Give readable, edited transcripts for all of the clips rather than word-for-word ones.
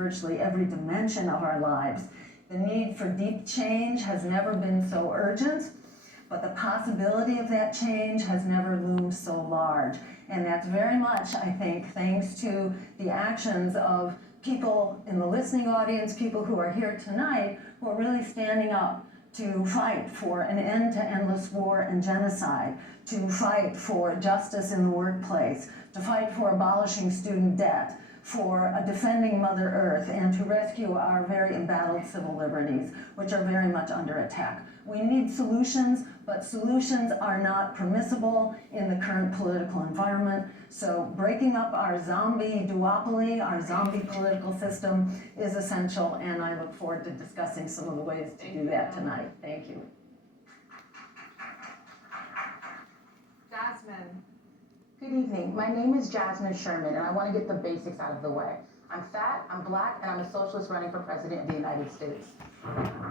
virtually every dimension of our lives. The need for deep change has never been so urgent, but the possibility of that change has never loomed so large. And that's very much, I think, thanks to the actions of people in the listening audience, people who are here tonight, who are really standing up to fight for an end to endless war and genocide, to fight for justice in the workplace, to fight for abolishing student debt, for defending Mother Earth, and to rescue our very embattled civil liberties, which are very much under attack. We need solutions, but solutions are not permissible in the current political environment. So breaking up our zombie duopoly, our zombie political system is essential, and I look forward to discussing some of the ways to do that tonight. Thank you. Jasmine. Good evening. My name is Jasmine Sherman, and I want to get the basics out of the way. I'm fat, I'm black, and I'm a socialist running for president of the United States.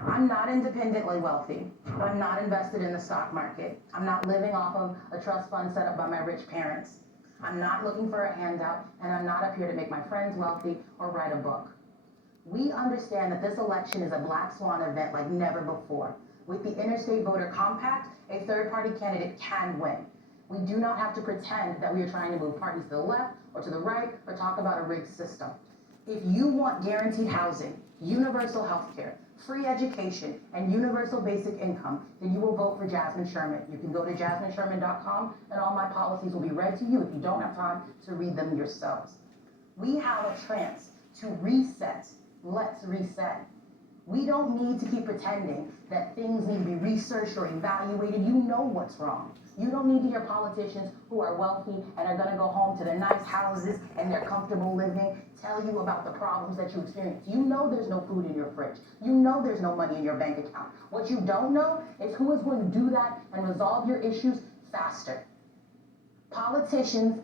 I'm not independently wealthy. I'm not invested in the stock market. I'm not living off of a trust fund set up by my rich parents. I'm not looking for a handout, and I'm not up here to make my friends wealthy or write a book. We understand that this election is a black swan event like never before. With the Interstate Voter Compact, a third-party candidate can win. We do not have to pretend that we are trying to move parties to the left or to the right or talk about a rigged system. If you want guaranteed housing, universal health care, free education, and universal basic income, then you will vote for Jasmine Sherman. You can go to jasminesherman.com and all my policies will be read to you if you don't have time to read them yourselves. We have a chance to reset. Let's reset. We don't need to keep pretending that things need to be researched or evaluated. You know what's wrong. You don't need to hear politicians who are wealthy and are going to go home to their nice houses and their comfortable living tell you about the problems that you experience. You know there's no food in your fridge. You know there's no money in your bank account. What you don't know is who is going to do that and resolve your issues faster. Politicians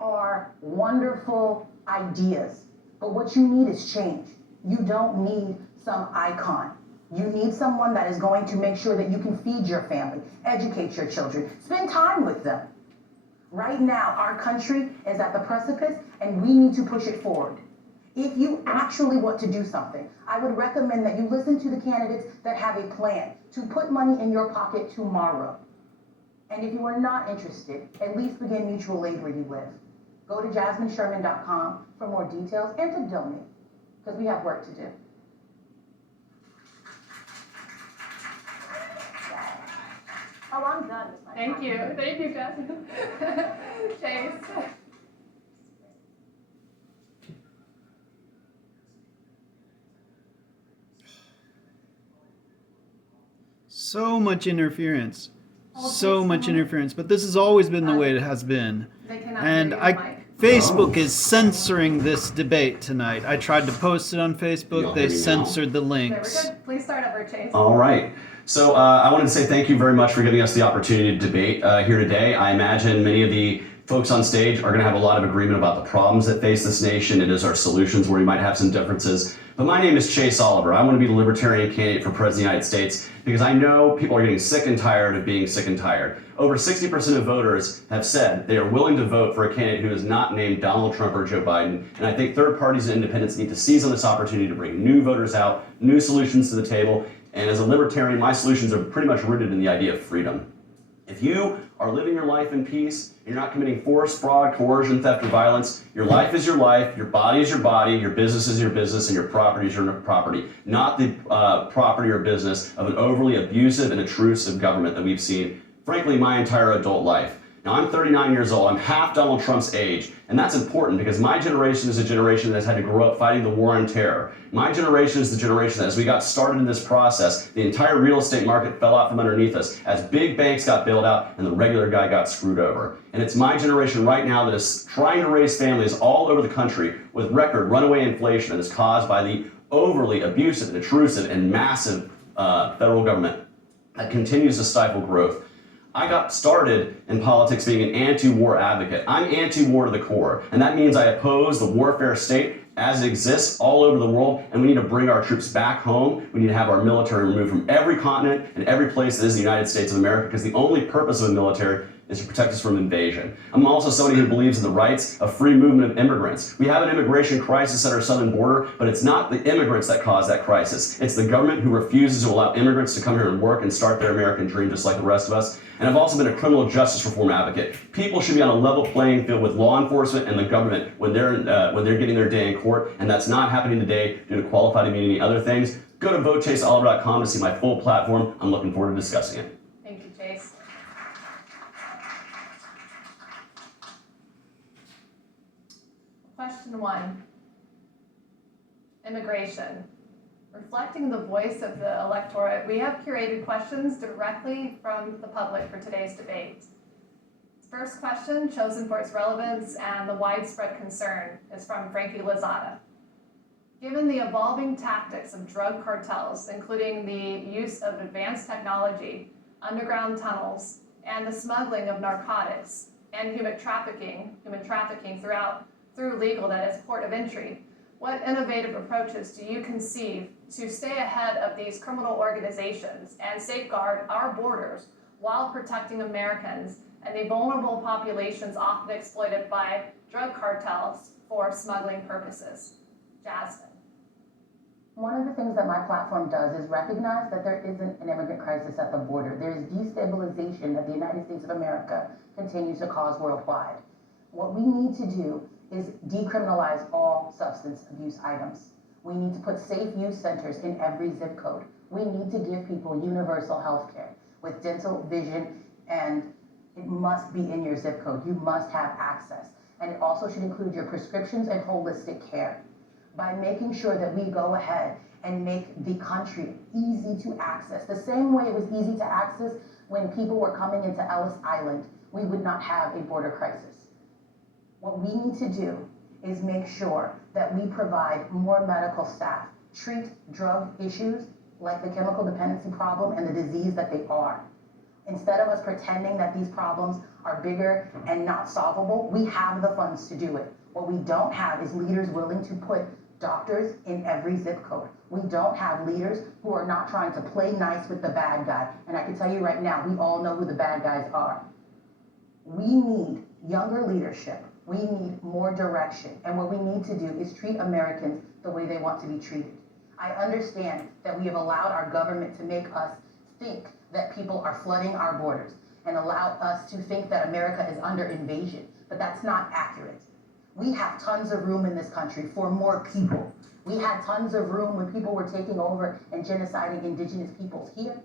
are wonderful ideas, but what you need is change. You don't need some icon. You need someone that is going to make sure that you can feed your family, educate your children, spend time with them. Right now, our country is at the precipice and we need to push it forward. If you actually want to do something, I would recommend that you listen to the candidates that have a plan to put money in your pocket tomorrow. And if you are not interested, at least begin mutual aid where you live. Go to jasminesherman.com for more details and to donate, because we have work to do. Oh, I'm done. Thank you. Thank you, Jasmine. Chase. So much interference. So much interference. But this has always been the way it has been. And Facebook is censoring this debate tonight. I tried to post it on Facebook. They censored the links. There we go. Please start over, Chase. All right. So I wanted to say thank you very much for giving us the opportunity to debate here today. I imagine many of the folks on stage are going to have a lot of agreement about the problems that face this nation. It is our solutions where we might have some differences. But my name is Chase Oliver. I want to be the Libertarian candidate for President of the United States because I know people are getting sick and tired of being sick and tired. Over 60% of voters have said they are willing to vote for a candidate who is not named Donald Trump or Joe Biden. And I think third parties and independents need to seize on this opportunity to bring new voters out, new solutions to the table. And as a libertarian, my solutions are pretty much rooted in the idea of freedom. If you are living your life in peace, and you're not committing force, fraud, coercion, theft, or violence, your life is your life, your body is your body, your business is your business, and your property is your property, not the property or business of an overly abusive and intrusive government that we've seen, frankly, my entire adult life. Now, I'm 39 years old. I'm half Donald Trump's age, and that's important because my generation is a generation that has had to grow up fighting the war on terror. My generation is the generation that, as we got started in this process, the entire real estate market fell out from underneath us as big banks got bailed out and the regular guy got screwed over. And it's my generation right now that is trying to raise families all over the country with record runaway inflation that is caused by the overly abusive, intrusive, and massive federal government that continues to stifle growth. I got started in politics being an anti-war advocate. I'm anti-war to the core, and that means I oppose the warfare state as it exists all over the world, and we need to bring our troops back home. We need to have our military removed from every continent and every place that is the United States of America, because the only purpose of a military is to protect us from invasion. I'm also somebody who believes in the rights of free movement of immigrants. We have an immigration crisis at our southern border, but it's not the immigrants that cause that crisis. It's the government who refuses to allow immigrants to come here and work and start their American dream just like the rest of us. And I've also been a criminal justice reform advocate. People should be on a level playing field with law enforcement and the government when they're getting their day in court, and that's not happening today due to qualified immunity and other things. Go to votechaseoliver.com to see my full platform. I'm looking forward to discussing it. Thank you, Chase. Question 1, immigration. Reflecting the voice of the electorate, we have curated questions directly from the public for today's debate. First question, chosen for its relevance and the widespread concern, is from Frankie Lozada. Given the evolving tactics of drug cartels, including the use of advanced technology, underground tunnels, and the smuggling of narcotics and human trafficking through legal, that is, port of entry, what innovative approaches do you conceive to stay ahead of these criminal organizations and safeguard our borders while protecting Americans and the vulnerable populations often exploited by drug cartels for smuggling purposes? Jasmine. One of the things that my platform does is recognize that there isn't an immigrant crisis at the border. There is destabilization that the United States of America continues to cause worldwide. What we need to do is decriminalize all substance abuse items. We need to put safe use centers in every zip code. We need to give people universal health care with dental, vision, and it must be in your zip code. You must have access. And it also should include your prescriptions and holistic care. By making sure that we go ahead and make the country easy to access, the same way it was easy to access when people were coming into Ellis Island, we would not have a border crisis. What we need to do is make sure that we provide more medical staff, treat drug issues like the chemical dependency problem and the disease that they are. Instead of us pretending that these problems are bigger and not solvable, we have the funds to do it. What we don't have is leaders willing to put doctors in every zip code. We don't have leaders who are not trying to play nice with the bad guy. And I can tell you right now, we all know who the bad guys are. We need younger leadership. We need more direction. And what we need to do is treat Americans the way they want to be treated. I understand that we have allowed our government to make us think that people are flooding our borders and allow us to think that America is under invasion, but that's not accurate. We have tons of room in this country for more people. We had tons of room when people were taking over and genociding indigenous peoples here.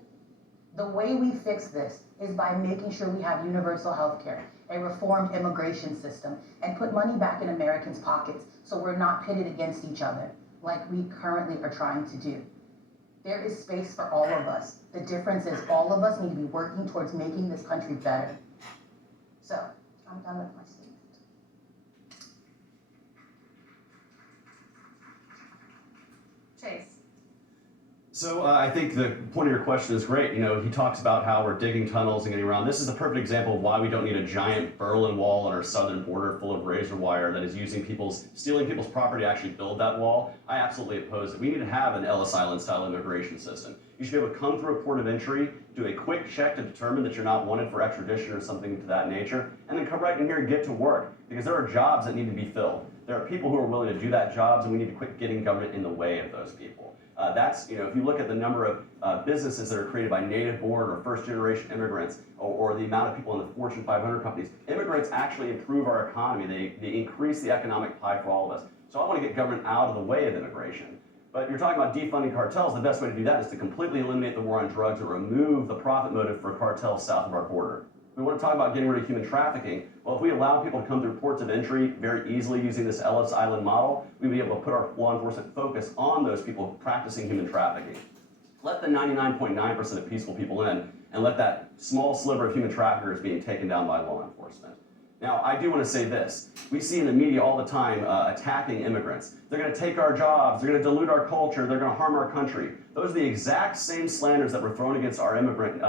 The way we fix this is by making sure we have universal health care, a reformed immigration system, and put money back in Americans' pockets so we're not pitted against each other like we currently are trying to do. There is space for all of us. The difference is all of us need to be working towards making this country better. So, I'm done with my statement. Chase. So I think the point of your question is great. You know, he talks about how we're digging tunnels and getting around. This is a perfect example of why we don't need a giant Berlin Wall on our southern border full of razor wire that is stealing people's property to actually build that wall. I absolutely oppose it. We need to have an Ellis Island style immigration system. You should be able to come through a port of entry, do a quick check to determine that you're not wanted for extradition or something to that nature, and then come right in here and get to work, because there are jobs that need to be filled. There are people who are willing to do that jobs, and we need to quit getting government in the way of those people. If you look at the number of businesses that are created by native-born or first-generation immigrants, or the amount of people in the Fortune 500 companies, immigrants actually improve our economy. They increase the economic pie for all of us. So I want to get government out of the way of immigration. But you're talking about defunding cartels. The best way to do that is to completely eliminate the war on drugs and remove the profit motive for cartels south of our border. We want to talk about getting rid of human trafficking. Well, if we allow people to come through ports of entry very easily using this Ellis Island model, we'd be able to put our law enforcement focus on those people practicing human trafficking. Let the 99.9% of peaceful people in, and let that small sliver of human traffickers being taken down by law enforcement. Now, I do want to say this. We see in the media all the time attacking immigrants. They're going to take our jobs, they're going to dilute our culture, they're going to harm our country. Those are the exact same slanders that were thrown against our immigrant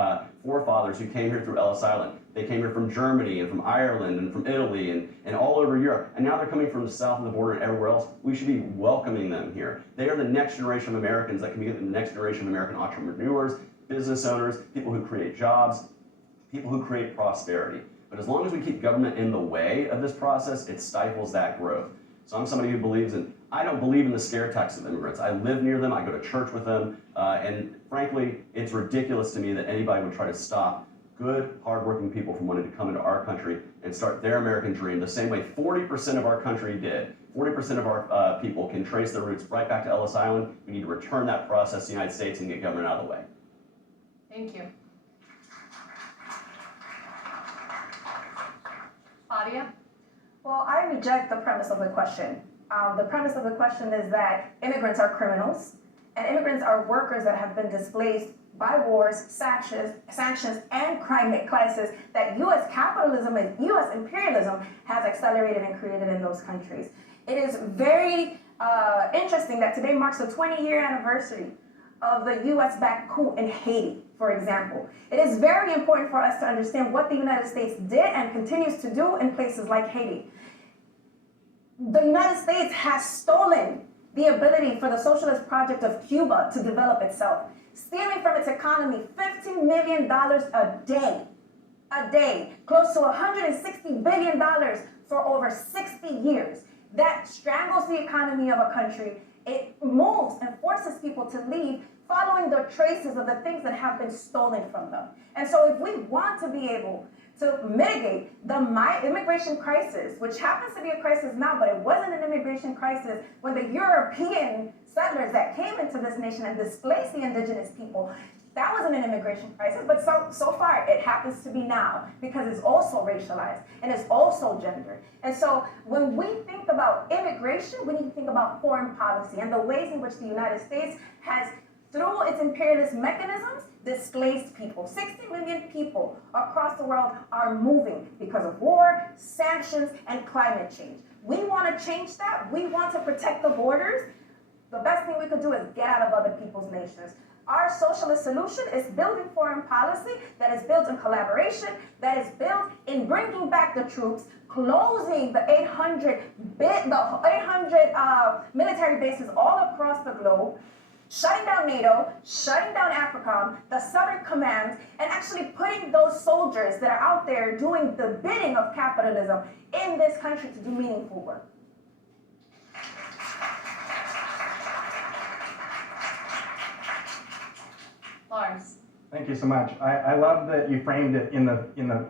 forefathers who came here through Ellis Island. They came here from Germany and from Ireland and from Italy and all over Europe. And now they're coming from the south of the border and everywhere else. We should be welcoming them here. They are the next generation of Americans that can be the next generation of American entrepreneurs, business owners, people who create jobs, people who create prosperity. But as long as we keep government in the way of this process, it stifles that growth. So I'm somebody who believes I don't believe in the scare tactics of immigrants. I live near them, I go to church with them, and frankly, it's ridiculous to me that anybody would try to stop good, hardworking people from wanting to come into our country and start their American dream the same way 40% of our country did. 40% of our people can trace their roots right back to Ellis Island. We need to return that process to the United States and get government out of the way. Thank you. Claudia? Well, I reject the premise of the question. The premise of the question is that immigrants are criminals, and immigrants are workers that have been displaced by wars, sanctions, and climate crisis that U.S. capitalism and U.S. imperialism has accelerated and created in those countries. It is very interesting that today marks the 20-year anniversary of the U.S.-backed coup in Haiti, for example. It is very important for us to understand what the United States did and continues to do in places like Haiti. The United States has stolen the ability for the socialist project of Cuba to develop itself, stealing from its economy $15 million a day, close to $160 billion for over 60 years. That strangles the economy of a country. It moves and forces people to leave following the traces of the things that have been stolen from them. And so if we want to be able to mitigate the immigration crisis, which happens to be a crisis now, but it wasn't an immigration crisis when the European settlers that came into this nation and displaced the indigenous people, that wasn't an immigration crisis, but so far it happens to be now because it's also racialized and it's also gendered. And so when we think about immigration, we need to think about foreign policy and the ways in which the United States has, through its imperialist mechanisms, displaced people. 60 million people across the world are moving because of war, sanctions, and climate change. We want to change that. We want to protect the borders. The best thing we could do is get out of other people's nations. Our socialist solution is building foreign policy that is built in collaboration, that is built in bringing back the troops, closing the 800 military bases all across the globe, shutting down NATO, shutting down AFRICOM, the Southern Command, and actually putting those soldiers that are out there doing the bidding of capitalism in this country to do meaningful work. Lars? Thank you so much. I love that you framed it in the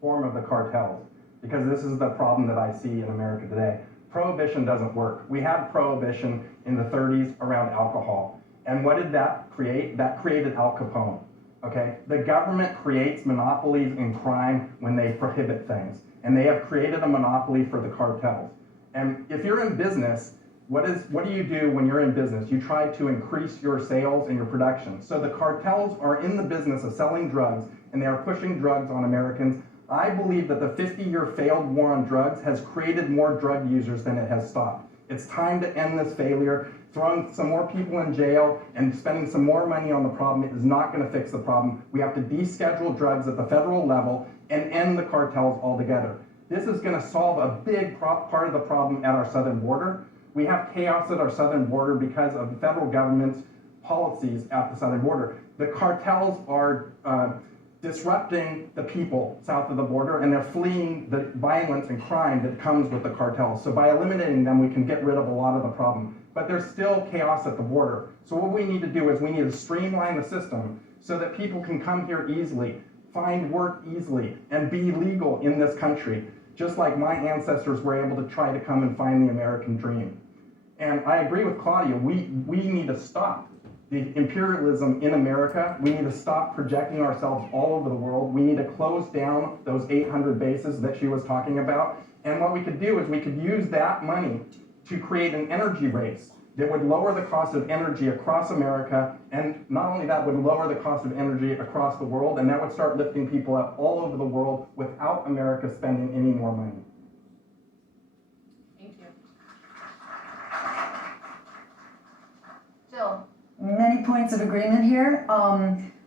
form of the cartels, because this is the problem that I see in America today. Prohibition doesn't work. We had prohibition in the 30s around alcohol. And what did that create? That created Al Capone. Okay? The government creates monopolies in crime when they prohibit things. And they have created a monopoly for the cartels. And if you're in business, what do you do when you're in business? You try to increase your sales and your production. So the cartels are in the business of selling drugs, and they are pushing drugs on Americans. I believe that the 50-year failed war on drugs has created more drug users than it has stopped. It's time to end this failure. Throwing some more people in jail and spending some more money on the problem is not going to fix the problem. We have to deschedule drugs at the federal level and end the cartels altogether. This is going to solve a big part of the problem at our southern border. We have chaos at our southern border because of the federal government's policies at the southern border. The cartels are disrupting the people south of the border, and they're fleeing the violence and crime that comes with the cartels. So by eliminating them, we can get rid of a lot of the problem. But there's still chaos at the border. So what we need to do is we need to streamline the system so that people can come here easily, find work easily, and be legal in this country, just like my ancestors were able to try to come and find the American dream. And I agree with Claudia, we need to stop the imperialism in America. We need to stop projecting ourselves all over the world. We need to close down those 800 bases that she was talking about. And what we could do is we could use that money to create an energy race that would lower the cost of energy across America, and not only that, would lower the cost of energy across the world, and that would start lifting people up all over the world without America spending any more money. Thank you. Jill? Many points of agreement here.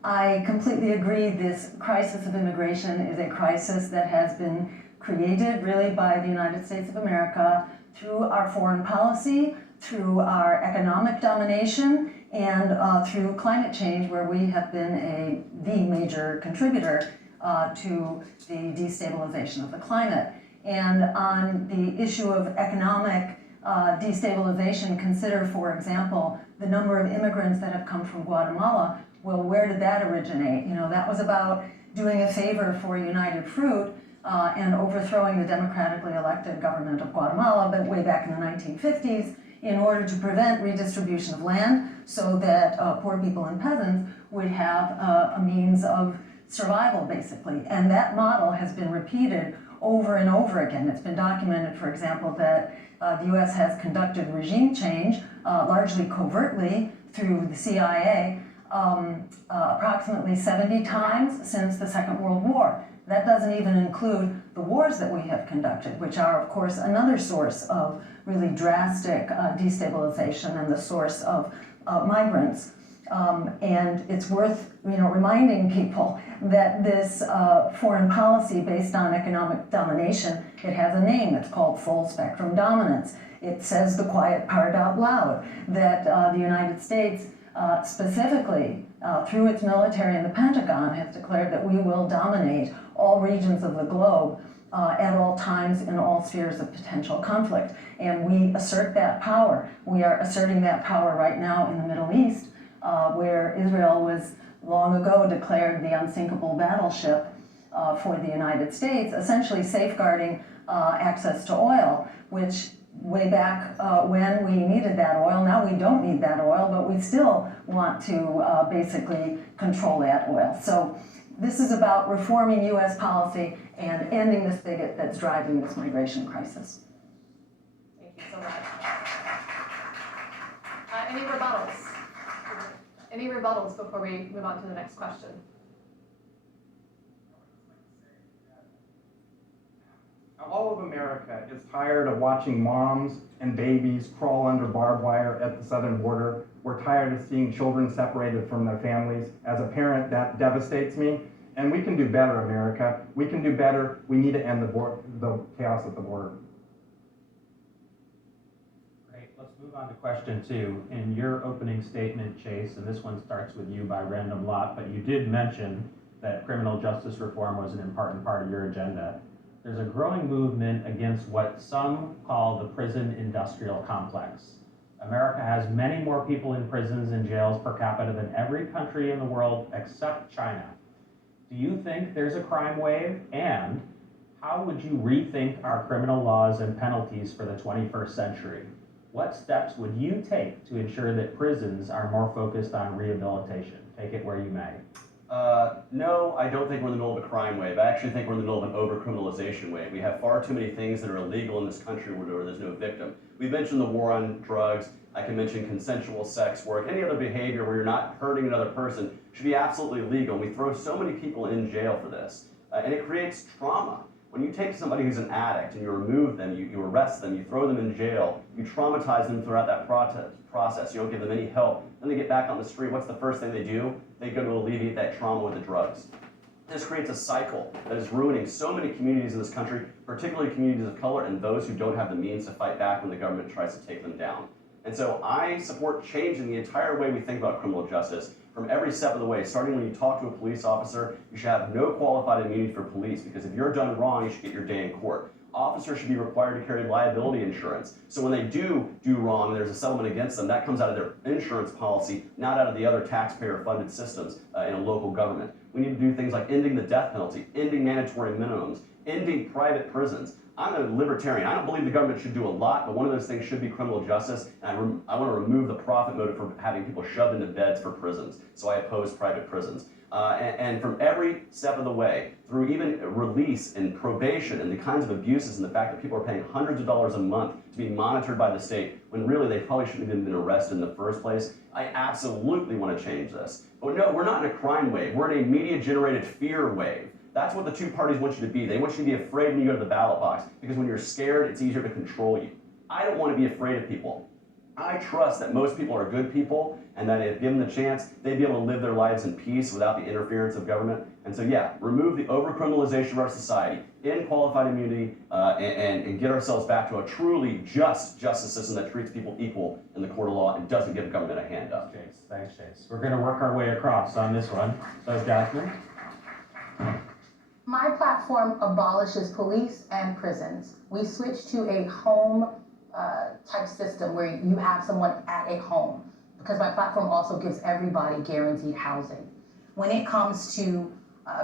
I completely agree this crisis of immigration is a crisis that has been created really by the United States of America through our foreign policy, through our economic domination, and through climate change, where we have been the major contributor to the destabilization of the climate. And on the issue of economic destabilization, consider, for example, the number of immigrants that have come from Guatemala. Well, where did that originate? You know, that was about doing a favor for United Fruit and overthrowing the democratically elected government of Guatemala, but way back in the 1950s, in order to prevent redistribution of land so that poor people and peasants would have a means of survival, basically. And that model has been repeated over and over again. It's been documented, for example, that the US has conducted regime change, largely covertly through the CIA, approximately 70 times since the Second World War. That doesn't even include the wars that we have conducted, which are, of course, another source of really drastic destabilization and the source of migrants. And it's worth, reminding people that this foreign policy based on economic domination, it has a name. It's called full spectrum dominance. It says the quiet part out loud, that the United States specifically through its military and the Pentagon has declared that we will dominate all regions of the globe at all times in all spheres of potential conflict. And we assert that power. We are asserting that power right now in the Middle East, where Israel was long ago declared the unsinkable battleship for the United States, essentially safeguarding access to oil, which way back when we needed that oil. Now we don't need that oil, but we still want to basically control that oil. So this is about reforming U.S. policy and ending the spigot that's driving this migration crisis. Thank you so much. Any rebuttals? Any rebuttals before we move on to the next question? All of America is tired of watching moms and babies crawl under barbed wire at the southern border. We're tired of seeing children separated from their families. As a parent, that devastates me. And we can do better, America. We can do better. We need to end the chaos at the border. Great. Let's move on to question 2. In your opening statement, Chase, and this one starts with you by random lot, but you did mention that criminal justice reform was an important part of your agenda. There's a growing movement against what some call the prison industrial complex. America has many more people in prisons and jails per capita than every country in the world except China. Do you think there's a crime wave? And how would you rethink our criminal laws and penalties for the 21st century? What steps would you take to ensure that prisons are more focused on rehabilitation? Take it where you may. No, I don't think we're in the middle of a crime wave. I actually think we're in the middle of an over-criminalization wave. We have far too many things that are illegal in this country where there's no victim. We mentioned the war on drugs. I can mention consensual sex work. Any other behavior where you're not hurting another person should be absolutely legal. We throw so many people in jail for this, and it creates trauma. When you take somebody who's an addict and you remove them, you arrest them, you throw them in jail, you traumatize them throughout that process. You don't give them any help. Then they get back on the street. What's the first thing they do? They go to alleviate that trauma with the drugs. This creates a cycle that is ruining so many communities in this country, particularly communities of color and those who don't have the means to fight back when the government tries to take them down. And so I support changing the entire way we think about criminal justice from every step of the way. Starting when you talk to a police officer, you should have no qualified immunity for police, because if you're done wrong, you should get your day in court. Officers should be required to carry liability insurance. So when they do wrong, there's a settlement against them, that comes out of their insurance policy, not out of the other taxpayer-funded systems in a local government. We need to do things like ending the death penalty, ending mandatory minimums, ending private prisons. I'm a libertarian. I don't believe the government should do a lot, but one of those things should be criminal justice. And I want to remove the profit motive for having people shoved into beds for prisons. So I oppose private prisons. And from every step of the way, through even release and probation and the kinds of abuses and the fact that people are paying hundreds of dollars a month to be monitored by the state, when really they probably shouldn't have even been arrested in the first place, I absolutely want to change this. But no, we're not in a crime wave. We're in a media-generated fear wave. That's what the two parties want you to be. They want you to be afraid when you go to the ballot box, because when you're scared, it's easier to control you. I don't want to be afraid of people. I trust that most people are good people, and that if given the chance, they'd be able to live their lives in peace without the interference of government. And so yeah, remove the over-criminalization of our society, end qualified immunity, and get ourselves back to a truly just justice system that treats people equal in the court of law and doesn't give government a hand up. Thanks, Chase. We're going to work our way across on this one. So, Jasmine? My platform abolishes police and prisons. We switch to a home type system where you have someone at a home, because my platform also gives everybody guaranteed housing. When it comes to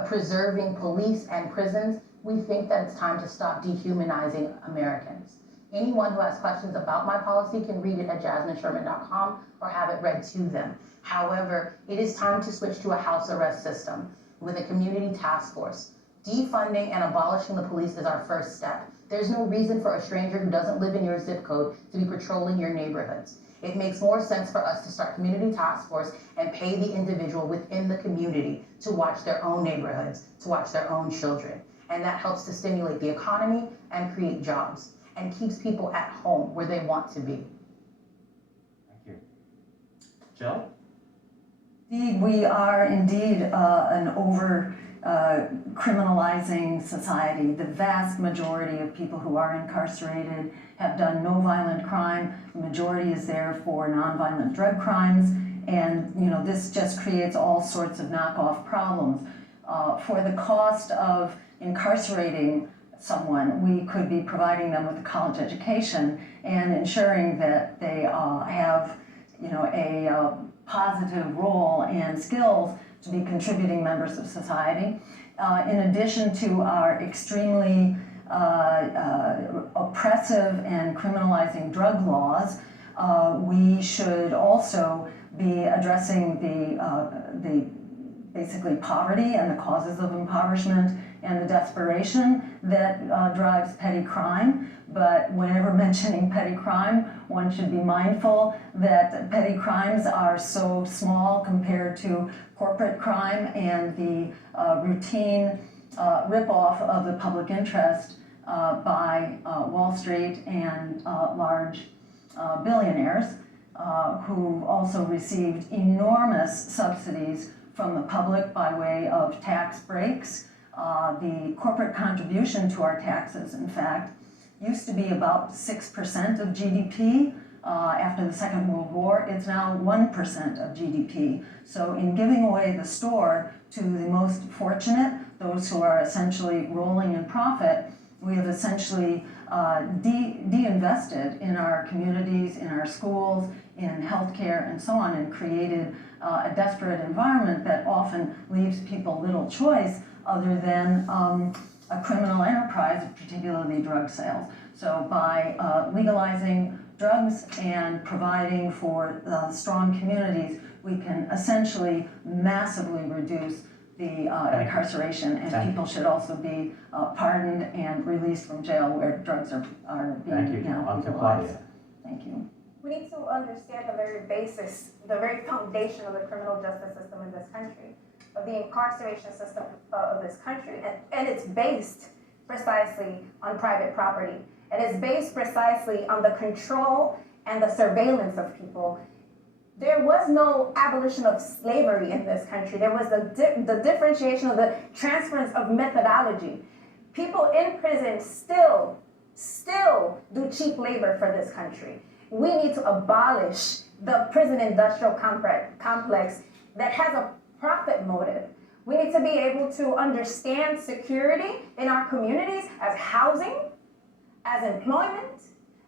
preserving police and prisons, we think that it's time to stop dehumanizing Americans. Anyone who has questions about my policy can read it at jasminesherman.com or have it read to them. However, it is time to switch to a house arrest system with a community task force. Defunding and abolishing the police is our first step. There's no reason for a stranger who doesn't live in your zip code to be patrolling your neighborhoods. It makes more sense for us to start community task force and pay the individual within the community to watch their own neighborhoods, to watch their own children. And that helps to stimulate the economy and create jobs and keeps people at home where they want to be. Thank you. Jill? Indeed, we are indeed an over criminalizing society. The vast majority of people who are incarcerated have done no violent crime. The majority is there for nonviolent drug crimes, and this just creates all sorts of knockoff problems. For the cost of incarcerating someone, we could be providing them with a college education and ensuring that they have a positive role and skills to be contributing members of society. In addition to our extremely oppressive and criminalizing drug laws, we should also be addressing the basically poverty and the causes of impoverishment and the desperation that drives petty crime. But whenever mentioning petty crime, one should be mindful that petty crimes are so small compared to corporate crime and the routine ripoff of the public interest by Wall Street and large billionaires who also received enormous subsidies from the public by way of tax breaks. The corporate contribution to our taxes, in fact, used to be about 6% of GDP. After the Second World War, it's now 1% of GDP. So in giving away the store to the most fortunate, those who are essentially rolling in profit, we have essentially de-invested in our communities, in our schools, in healthcare, and so on, and created a desperate environment that often leaves people little choice other than a criminal enterprise, particularly drug sales. So by legalizing drugs and providing for strong communities, we can essentially massively reduce the incarceration, and people should also be pardoned and released from jail where drugs are being legalized. Thank you. We need to understand the very basis, the very foundation of the criminal justice system in this country, of the incarceration system of this country. And it's based precisely on private property. And it's based precisely on the control and the surveillance of people. There was no abolition of slavery in this country. There was the differentiation of the transference of methodology. People in prison still do cheap labor for this country. We need to abolish the prison industrial complex that has a profit motive. We need to be able to understand security in our communities as housing, as employment,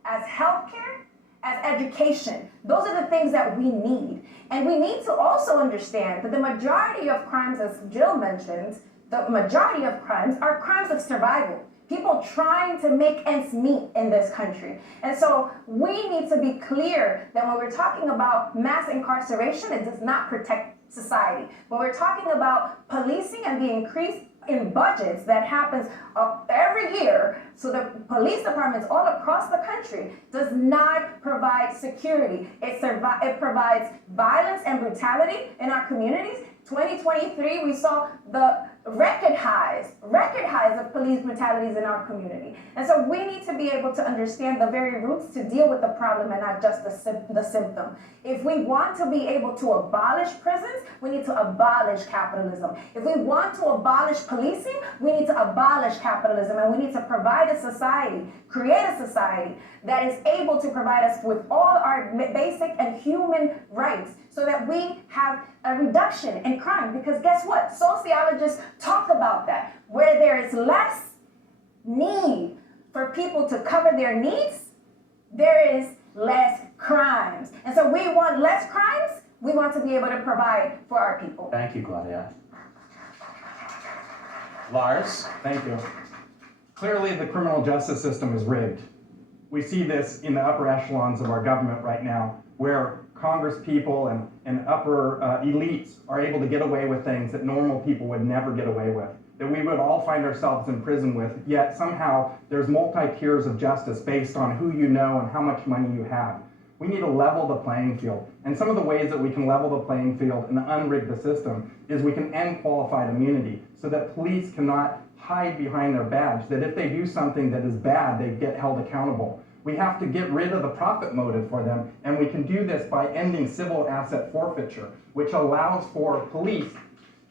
as healthcare, as education. Those are the things that we need. And we need to also understand that the majority of crimes, as Jill mentioned, the majority of crimes are crimes of survival. People trying to make ends meet in this country. And so we need to be clear that when we're talking about mass incarceration, it does not protect society. When we're talking about policing and the increase in budgets that happens every year, so the police departments all across the country does not provide security. It provides violence and brutality in our communities. 2023, we saw the record highs of police brutalities in our community. And so we need to be able to understand the very roots to deal with the problem and not just the symptom. If we want to be able to abolish prisons, we need to abolish capitalism. If we want to abolish policing, we need to abolish capitalism, and we need to provide a society, create a society that is able to provide us with all our basic and human rights so that we have a reduction in crime. Because guess what? Sociologists talk about that. Where there is less need for people to cover their needs, there is less crimes. And so we want less crimes. We want to be able to provide for our people. Thank you, Claudia. Lars? Thank you. Clearly, the criminal justice system is rigged. We see this in the upper echelons of our government right now, where Congress people and upper elites are able to get away with things that normal people would never get away with, that we would all find ourselves in prison with, yet somehow there's multi-tiers of justice based on who you know and how much money you have. We need to level the playing field. And some of the ways that we can level the playing field and unrig the system is we can end qualified immunity so that police cannot hide behind their badge, that if they do something that is bad, they get held accountable. We have to get rid of the profit motive for them, and we can do this by ending civil asset forfeiture, which allows for police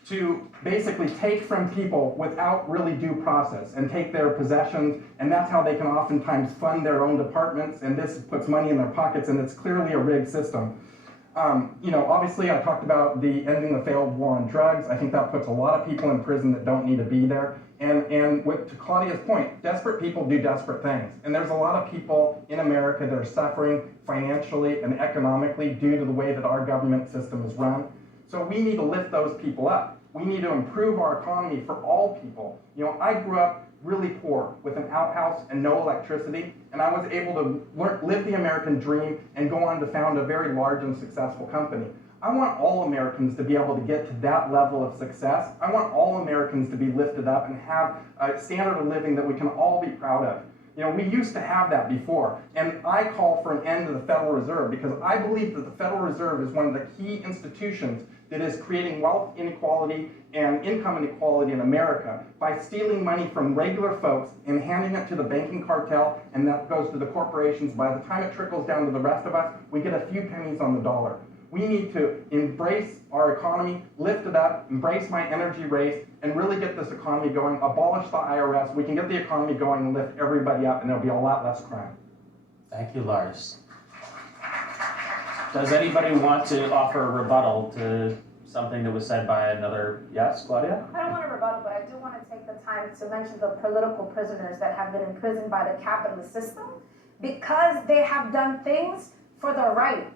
to basically take from people without really due process and take their possessions, and that's how they can oftentimes fund their own departments, and this puts money in their pockets, and it's clearly a rigged system. Obviously I talked about the ending the failed war on drugs. I think that puts a lot of people in prison that don't need to be there. And to Claudia's point, desperate people do desperate things. And there's a lot of people in America that are suffering financially and economically due to the way that our government system is run. So we need to lift those people up. We need to improve our economy for all people. I grew up really poor with an outhouse and no electricity, and I was able to live the American dream and go on to found a very large and successful company. I want all Americans to be able to get to that level of success. I want all Americans to be lifted up and have a standard of living that we can all be proud of. We used to have that before, and I call for an end to the Federal Reserve because I believe that the Federal Reserve is one of the key institutions that is creating wealth inequality and income inequality in America by stealing money from regular folks and handing it to the banking cartel, and that goes to the corporations. By the time it trickles down to the rest of us, we get a few pennies on the dollar. We need to embrace our economy, lift it up, embrace my energy race, and really get this economy going, abolish the IRS. We can get the economy going and lift everybody up, and there'll be a lot less crime. Thank you, Lars. Does anybody want to offer a rebuttal to something that was said by another? Yes, Claudia? I don't want to rebuttal, but I do want to take the time to mention the political prisoners that have been imprisoned by the capitalist system because they have done things for the right,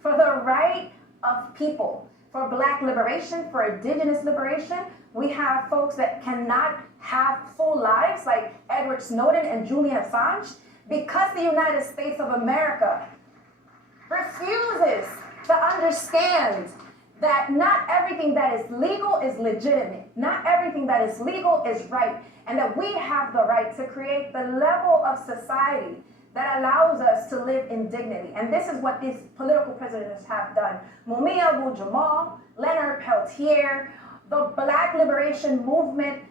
for the right of people, for Black liberation, for Indigenous liberation. We have folks that cannot have full lives like Edward Snowden and Julian Assange because the United States of America refuses to understand that not everything that is legal is legitimate. Not everything that is legal is right. And that we have the right to create the level of society that allows us to live in dignity. And this is what these political prisoners have done. Mumia Abu-Jamal, Leonard Peltier, the Black liberation movement,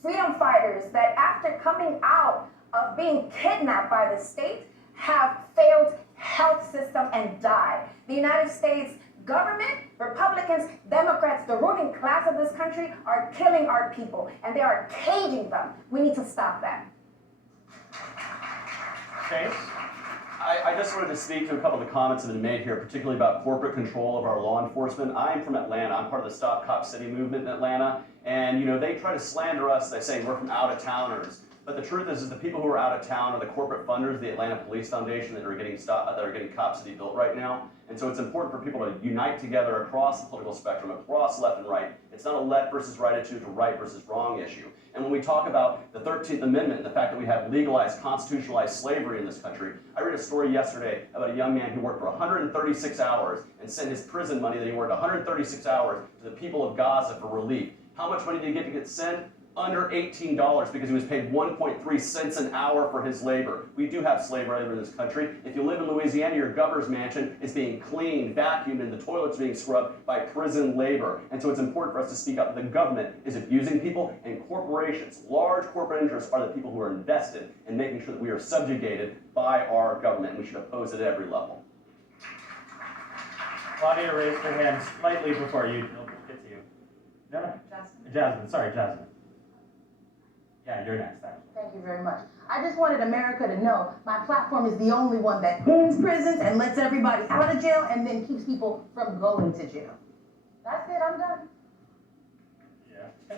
freedom fighters that after coming out of being kidnapped by the state have failed health system and died. The United States government, Republicans, Democrats, the ruling class of this country are killing our people and they are caging them. We need to stop that. Chase? I just wanted to speak to a couple of the comments that have been made here, particularly about corporate control of our law enforcement. I'm from Atlanta. I'm part of the Stop Cop City movement in Atlanta. And, they try to slander us. They say we're from out-of-towners. But the truth is the people who are out of town are the corporate funders, the Atlanta Police Foundation, that are getting Cop City built right now. And so it's important for people to unite together across the political spectrum, across left and right. It's not a left versus right issue, it's a right versus wrong issue. And when we talk about the 13th Amendment and the fact that we have legalized, constitutionalized slavery in this country, I read a story yesterday about a young man who worked for 136 hours and sent his prison money that he worked 136 hours to the people of Gaza for relief. How much money did he get sent? Under $18 because he was paid 1.3 cents an hour for his labor. We do have slave labor in this country. If you live in Louisiana, your governor's mansion is being cleaned, vacuumed, and the toilet's being scrubbed by prison labor. And so it's important for us to speak up. The government is abusing people, and corporations, large corporate interests, are the people who are invested in making sure that we are subjugated by our government, and we should oppose it at every level. Claudia raised her hand slightly before you. We'll get to you. No. Jasmine. Sorry, Jasmine. Yeah, you're next, actually. Thank you very much. I just wanted America to know my platform is the only one that ends prisons and lets everybody out of jail and then keeps people from going to jail. That's it, I'm done. Yeah.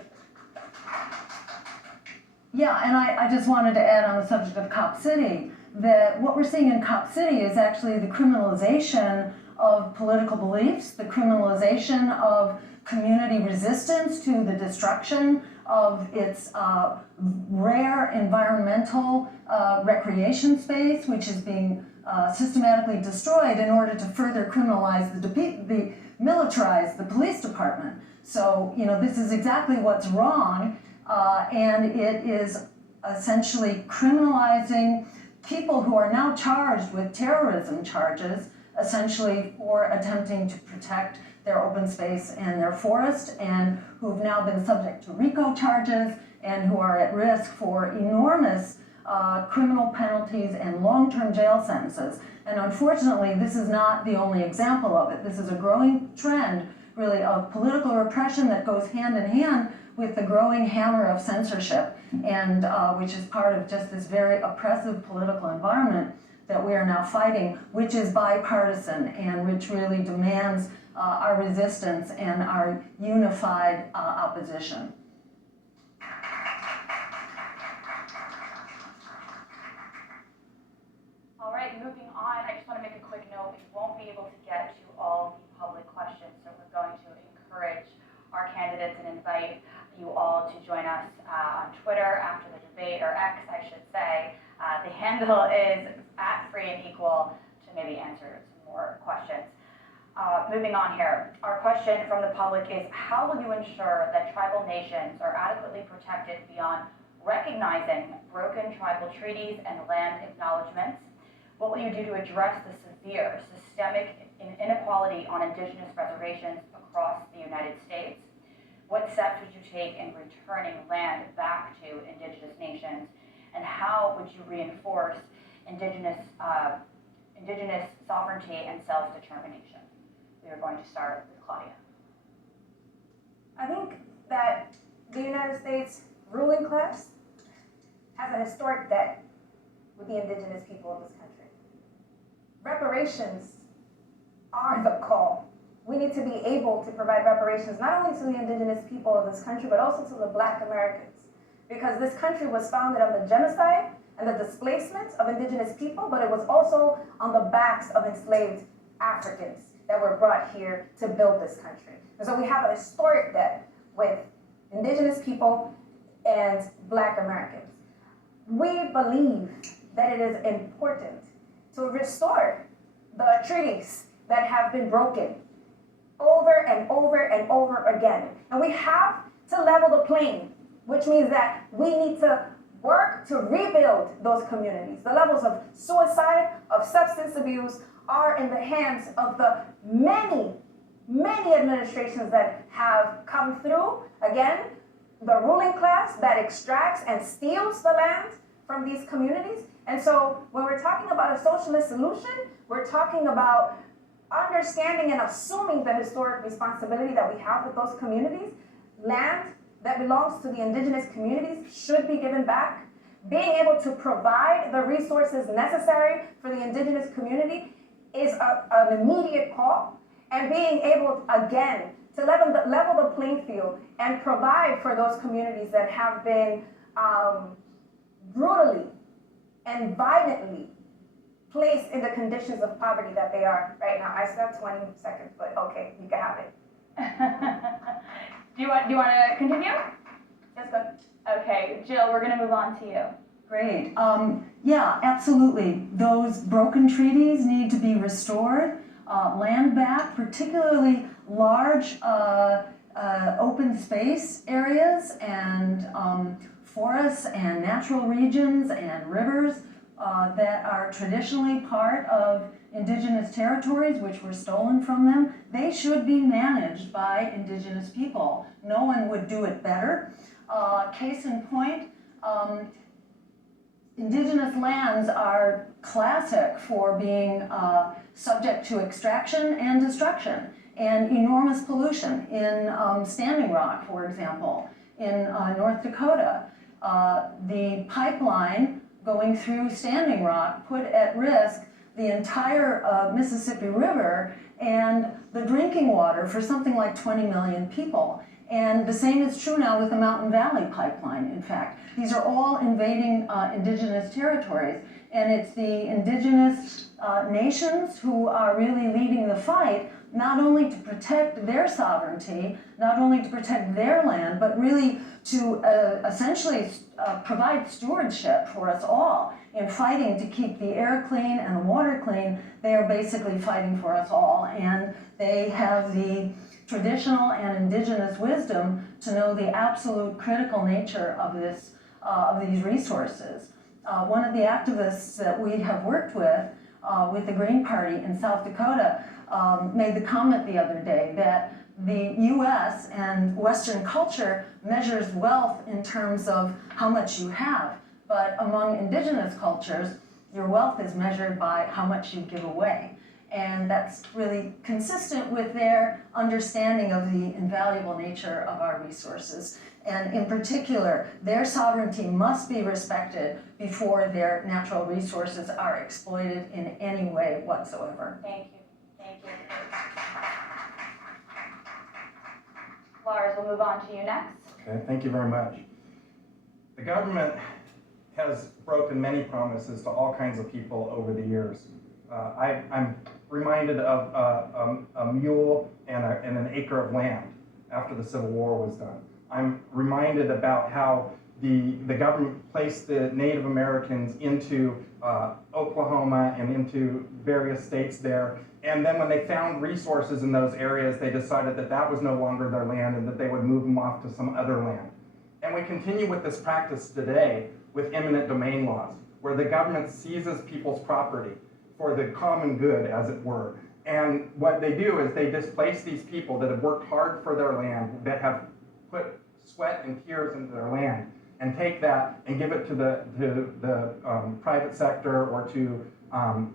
Yeah, and I just wanted to add on the subject of Cop City that what we're seeing in Cop City is actually the criminalization of political beliefs, the criminalization of community resistance to the destruction of its rare environmental recreation space, which is being systematically destroyed in order to further criminalize the militarize the police department. So, you know, this is exactly what's wrong, and it is essentially criminalizing people who are now charged with terrorism charges, essentially for attempting to protect their open space and their forest, and who've now been subject to RICO charges and who are at risk for enormous criminal penalties and long-term jail sentences. And unfortunately, this is not the only example of it. This is a growing trend, really, of political repression that goes hand in hand with the growing hammer of censorship, and which is part of just this very oppressive political environment that we are now fighting, which is bipartisan and which really demands our resistance and our unified opposition. All right, moving on, I just want to make a quick note. We won't be able to get to all the public questions, so we're going to encourage our candidates and invite you all to join us on Twitter after the debate, or X, I should say. The handle is @freeandequal to maybe answer some more questions. Moving on here, our question from the public is, how will you ensure that tribal nations are adequately protected beyond recognizing broken tribal treaties and land acknowledgements? What will you do to address the severe systemic inequality on indigenous reservations across the United States? What steps would you take in returning land back to indigenous nations? And how would you reinforce indigenous sovereignty and self-determination? We are going to start with Claudia. I think that the United States ruling class has a historic debt with the indigenous people of this country. Reparations are the call. We need to be able to provide reparations not only to the indigenous people of this country, but also to the Black Americans. Because this country was founded on the genocide and the displacement of indigenous people, but it was also on the backs of enslaved Africans that were brought here to build this country. And so we have a historic debt with indigenous people and Black Americans. We believe that it is important to restore the treaties that have been broken over and over and over again. And we have to level the playing, which means that we need to work to rebuild those communities. The levels of suicide, of substance abuse are in the hands of the many, many administrations that have come through. Again, the ruling class that extracts and steals the land from these communities. And so when we're talking about a socialist solution, we're talking about understanding and assuming the historic responsibility that we have with those communities. Land that belongs to the indigenous communities should be given back. Being able to provide the resources necessary for the indigenous community is an immediate call. And being able, again, to level the playing field and provide for those communities that have been brutally and violently placed in the conditions of poverty that they are right now. I still have 20 seconds, but okay, you can have it. Do you want to continue? That's good. Okay, Jill, we're going to move on to you. Great. Yeah, absolutely. Those broken treaties need to be restored, land back, particularly large open space areas and forests and natural regions and rivers that are traditionally part of indigenous territories which were stolen from them. They should be managed by indigenous people. No one would do it better. Case in point, indigenous lands are classic for being subject to extraction and destruction and enormous pollution in Standing Rock, for example, in North Dakota. the pipeline going through Standing Rock put at risk the entire Mississippi River and the drinking water for something like 20 million people. And the same is true now with the Mountain Valley Pipeline, in fact. These are all invading indigenous territories. And it's the indigenous nations who are really leading the fight, not only to protect their sovereignty, not only to protect their land, but really to essentially provide stewardship for us all in fighting to keep the air clean and the water clean. They are basically fighting for us all, and they have the traditional and indigenous wisdom to know the absolute critical nature of this, of these resources. One of the activists that we have worked with the Green Party in South Dakota, made the comment the other day that the US and Western culture measures wealth in terms of how much you have, but among indigenous cultures, your wealth is measured by how much you give away. And that's really consistent with their understanding of the invaluable nature of our resources. And in particular, their sovereignty must be respected before their natural resources are exploited in any way whatsoever. Thank you. Thank you. Lars, we'll move on to you next. Okay, thank you very much. The government has broken many promises to all kinds of people over the years. I'm reminded of a mule and an acre of land after the Civil War was done. I'm reminded about how the government placed the Native Americans into Oklahoma and into various states there. And then when they found resources in those areas, they decided that that was no longer their land and that they would move them off to some other land. And we continue with this practice today with eminent domain laws, where the government seizes people's property for the common good, as it were. And what they do is they displace these people that have worked hard for their land, that have put sweat and tears into their land, and take that and give it to the private sector or to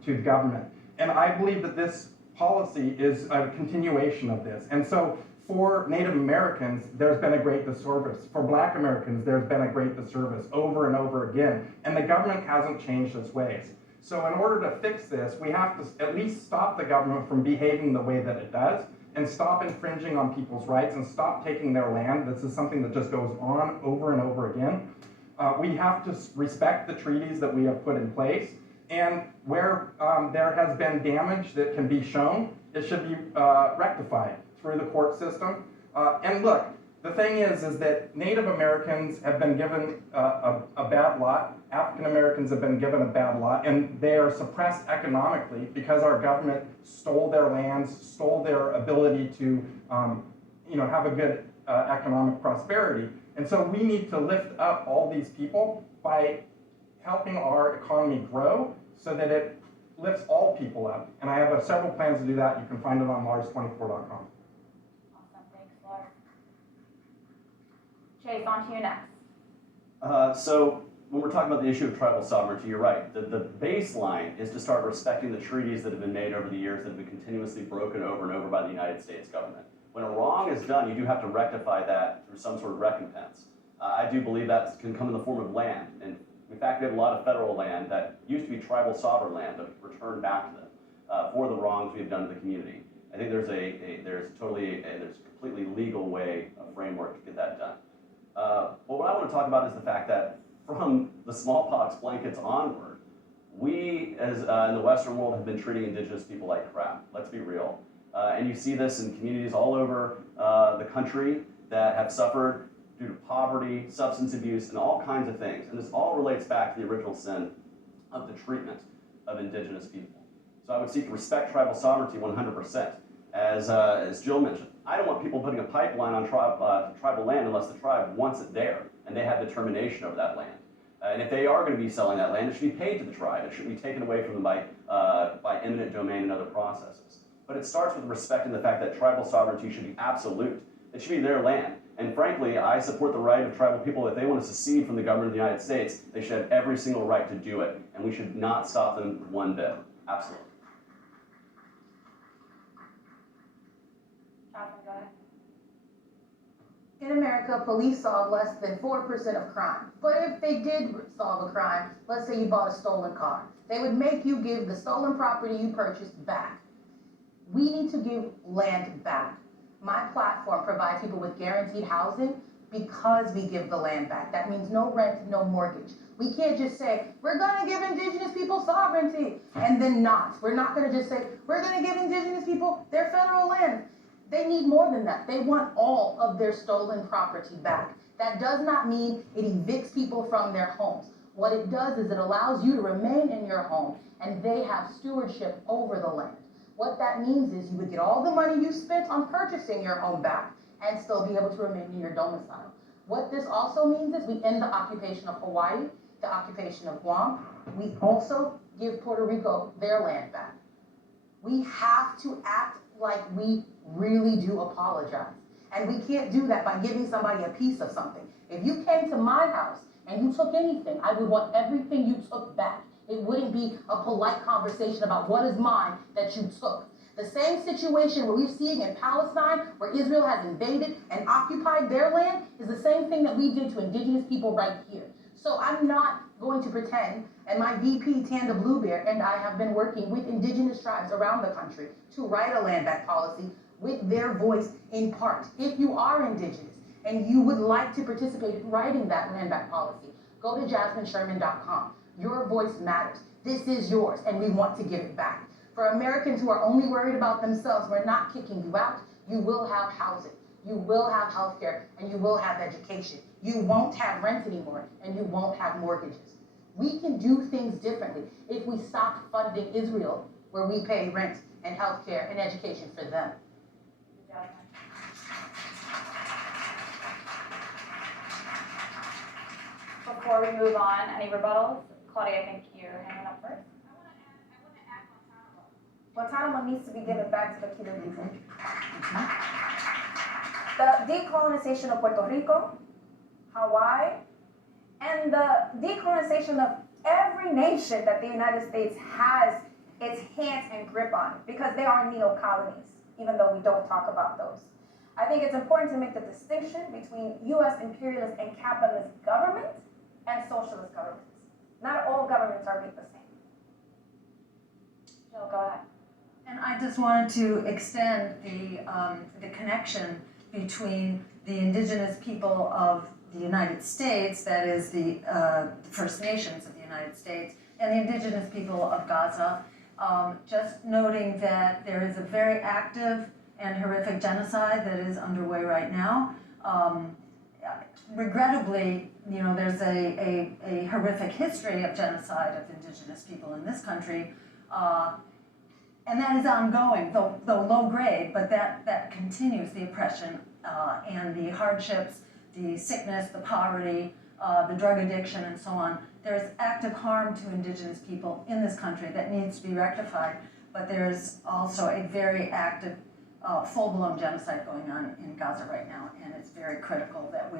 the government. And I believe that this policy is a continuation of this. And so for Native Americans, there's been a great disservice. For Black Americans, there's been a great disservice over and over again. And the government hasn't changed its ways. So in order to fix this, we have to at least stop the government from behaving the way that it does, and stop infringing on people's rights, and stop taking their land. This is something that just goes on over and over again. We have to respect the treaties that we have put in place, and where there has been damage that can be shown, it should be rectified through the court system. And look, the thing is that Native Americans have been given a bad lot, African Americans have been given a bad lot, and they are suppressed economically because our government stole their lands, stole their ability to have a good economic prosperity. And so we need to lift up all these people by helping our economy grow so that it lifts all people up. And I have several plans to do that. You can find it on Lars24.com. Awesome, thanks, Lars. Chase, on to you next. So when we're talking about the issue of tribal sovereignty, you're right. The baseline is to start respecting the treaties that have been made over the years that have been continuously broken over and over by the United States government. When a wrong is done, you do have to rectify that through some sort of recompense. I do believe that can come in the form of land. And in fact, we have a lot of federal land that used to be tribal sovereign land that we've returned back to them for the wrongs we've done to the community. I think there's there's a completely legal way, a framework to get that done. But what I want to talk about is the fact that from the smallpox blankets onward, we, as in the Western world, have been treating indigenous people like crap. Let's be real. And you see this in communities all over the country that have suffered due to poverty, substance abuse, and all kinds of things. And this all relates back to the original sin of the treatment of indigenous people. So I would seek to respect tribal sovereignty 100%. As Jill mentioned, I don't want people putting a pipeline on tribal land unless the tribe wants it there and they have determination over that land. And if they are going to be selling that land, it should be paid to the tribe. It shouldn't be taken away from them by eminent domain and other processes. But it starts with respecting the fact that tribal sovereignty should be absolute. It should be their land. And frankly, I support the right of tribal people. If they want to secede from the government of the United States, they should have every single right to do it. And we should not stop them one bit. Absolutely. Jonathan, go ahead. In America, police solve less than 4% of crime. But if they did solve a crime, let's say you bought a stolen car, they would make you give the stolen property you purchased back. We need to give land back. My platform provides people with guaranteed housing because we give the land back. That means no rent, no mortgage. We can't just say, we're gonna give indigenous people sovereignty, and then not. We're not gonna just say, we're gonna give indigenous people their federal land. They need more than that. They want all of their stolen property back. That does not mean it evicts people from their homes. What it does is it allows you to remain in your home, and they have stewardship over the land. What that means is you would get all the money you spent on purchasing your home back and still be able to remain in your domicile. What this also means is we end the occupation of Hawaii, the occupation of Guam. We also give Puerto Rico their land back. We have to act like we really do apologize. And we can't do that by giving somebody a piece of something. If you came to my house and you took anything, I would want everything you took back. It wouldn't be a polite conversation about what is mine that you took. The same situation what we're seeing in Palestine, where Israel has invaded and occupied their land, is the same thing that we did to indigenous people right here. So I'm not going to pretend, and my VP, Tanda Bluebear, and I have been working with indigenous tribes around the country to write a land back policy with their voice in part. If you are indigenous and you would like to participate in writing that land back policy, go to jasminesherman.com. Your voice matters. This is yours, and we want to give it back. For Americans who are only worried about themselves, we're not kicking you out. You will have housing, you will have health care, and you will have education. You won't have rent anymore, and you won't have mortgages. We can do things differently if we stop funding Israel, where we pay rent and health care and education for them. Before we move on, any rebuttals? Claudia, I think you're handing up first. Guantanamo needs to be given back to the Cuban people. The decolonization of Puerto Rico, Hawaii, and the decolonization of every nation that the United States has its hands and grip on, because they are neo-colonies, even though we don't talk about those. I think it's important to make the distinction between U.S. imperialist and capitalist governments and socialist governments. Not all governments are made the same. Jill, go ahead. And I just wanted to extend the connection between the indigenous people of the United States, that is the First Nations of the United States, and the indigenous people of Gaza. Just noting that there is a very active and horrific genocide that is underway right now. Regrettably, there's a horrific history of genocide of indigenous people in this country. And that is ongoing, though low grade, but that continues, the oppression and the hardships, the sickness, the poverty, the drug addiction, and so on. There is active harm to indigenous people in this country that needs to be rectified, but there's also a very active, full-blown genocide going on in Gaza right now, and it's very critical that we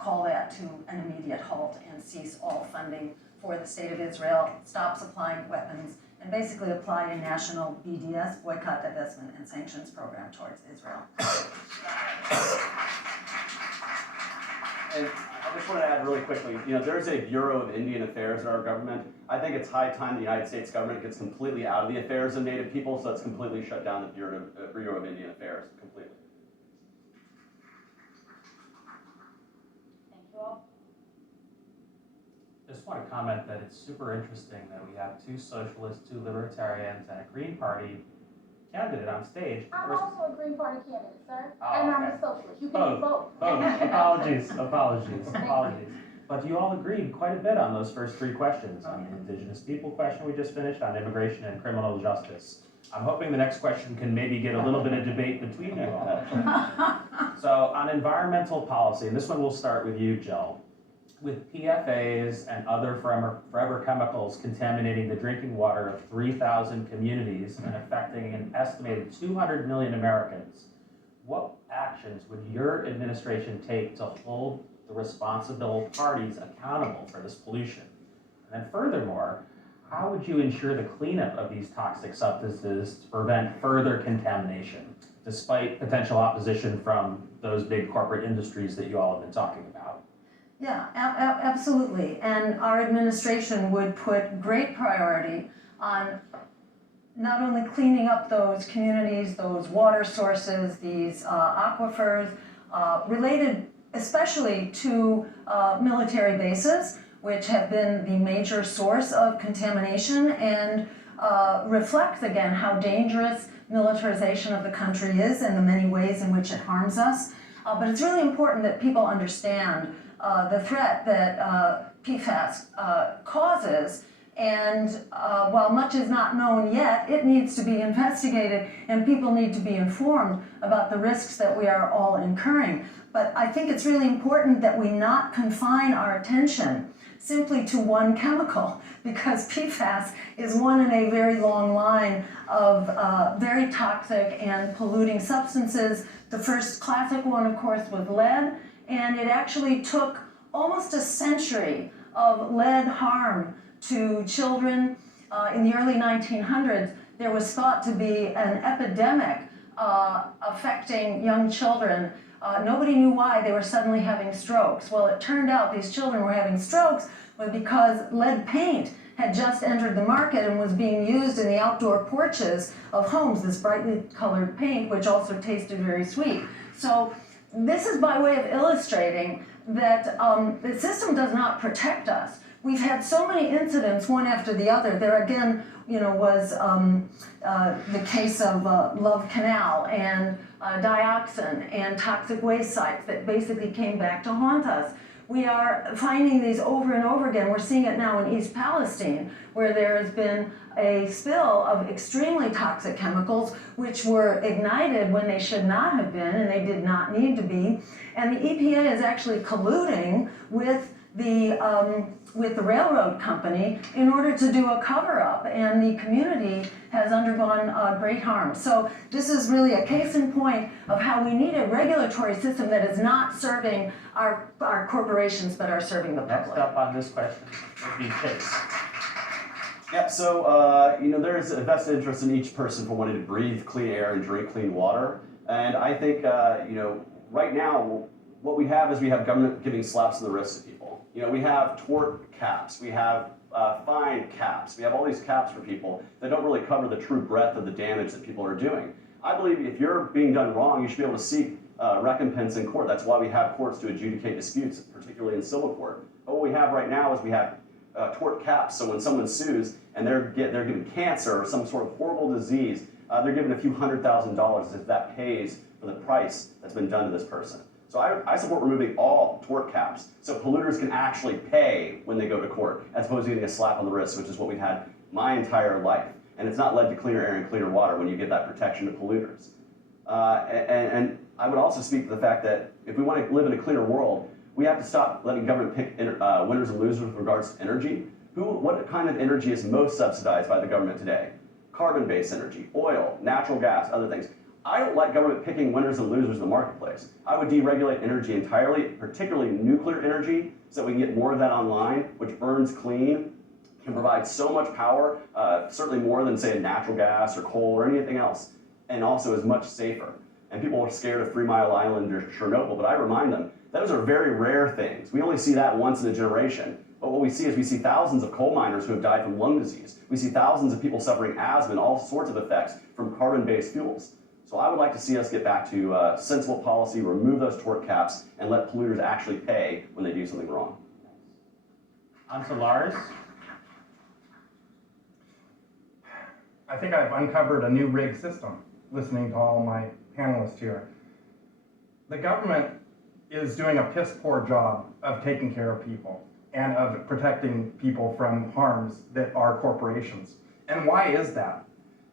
call that to an immediate halt and cease all funding for the state of Israel, stop supplying weapons, and basically apply a national BDS, boycott, divestment, and sanctions program towards Israel. And I just want to add really quickly, there's a Bureau of Indian Affairs in our government. I think it's high time the United States government gets completely out of the affairs of Native people, so it's completely shut down the Bureau of Indian Affairs completely. Thank you all. Just want to comment that it's super interesting that we have two socialists, two libertarians, and a Green Party candidate on stage. I'm also a Green Party candidate, sir. Oh, and okay. I'm a socialist. You can do both. Apologies. But you all agreed quite a bit on those first three questions. On the Indigenous people question we just finished, on immigration and criminal justice. I'm hoping the next question can maybe get a little bit of debate between you all. So on environmental policy, and this one will start with you, Jill. With PFAS and other forever chemicals contaminating the drinking water of 3,000 communities and affecting an estimated 200 million Americans, what actions would your administration take to hold the responsible parties accountable for this pollution? And then furthermore, how would you ensure the cleanup of these toxic substances to prevent further contamination? despite potential opposition from those big corporate industries that you all have been talking about. Yeah, absolutely. And our administration would put great priority on not only cleaning up those communities, those water sources, these aquifers, related especially to military bases, which have been the major source of contamination and reflects again how dangerous militarization of the country is and the many ways in which it harms us. But it's really important that people understand the threat that PFAS causes. And while much is not known yet, it needs to be investigated and people need to be informed about the risks that we are all incurring. But I think it's really important that we not confine our attention simply to one chemical, because PFAS is one in a very long line of very toxic and polluting substances. The first classic one, of course, was lead, and it actually took almost a century of lead harm to children. In the early 1900s, there was thought to be an epidemic affecting young children. Nobody knew why they were suddenly having strokes. Well, it turned out these children were having strokes because lead paint had just entered the market and was being used in the outdoor porches of homes, this brightly colored paint, which also tasted very sweet. So this is by way of illustrating that the system does not protect us. We've had so many incidents, one after the other. There again, was the case of Love Canal and dioxin and toxic waste sites that basically came back to haunt us. We are finding these over and over again. We're seeing it now in East Palestine, where there has been a spill of extremely toxic chemicals, which were ignited when they should not have been, and they did not need to be. And the EPA is actually colluding with the railroad company in order to do a cover-up, and the community has undergone great harm. So this is really a case in point of how we need a regulatory system that is not serving our corporations, but are serving the public. Next up on this question would be Chase. Yeah, so there's a vested interest in each person for wanting to breathe clean air and drink clean water. And I think, right now, what we have is we have government giving slaps on the wrists of people. We have tort caps, we have fine caps, we have all these caps for people that don't really cover the true breadth of the damage that people are doing. I believe if you're being done wrong, you should be able to seek recompense in court. That's why we have courts to adjudicate disputes, particularly in civil court. But what we have right now is we have tort caps. So when someone sues and they're given cancer or some sort of horrible disease, they're given a few $100,000 as if that pays for the price that's been done to this person. So I support removing all tort caps so polluters can actually pay when they go to court, as opposed to getting a slap on the wrist, which is what we've had my entire life. And it's not led to cleaner air and cleaner water when you get that protection to polluters. And I would also speak to the fact that if we want to live in a cleaner world, we have to stop letting government pick winners and losers with regards to energy. What kind of energy is most subsidized by the government today? Carbon-based energy, oil, natural gas, other things. I don't like government picking winners and losers in the marketplace. I would deregulate energy entirely, particularly nuclear energy, so that we can get more of that online, which burns clean, can provide so much power, certainly more than, say, natural gas or coal or anything else, and also is much safer. And people are scared of 3 Mile Island or Chernobyl, but I remind them, those are very rare things. We only see that once in a generation. But what we see thousands of coal miners who have died from lung disease. We see thousands of people suffering asthma and all sorts of effects from carbon-based fuels. So I would like to see us get back to sensible policy, remove those tort caps, and let polluters actually pay when they do something wrong. On to Lars. I think I've uncovered a new rigged system, listening to all my panelists here. The government is doing a piss-poor job of taking care of people and of protecting people from harms that are corporations. And why is that?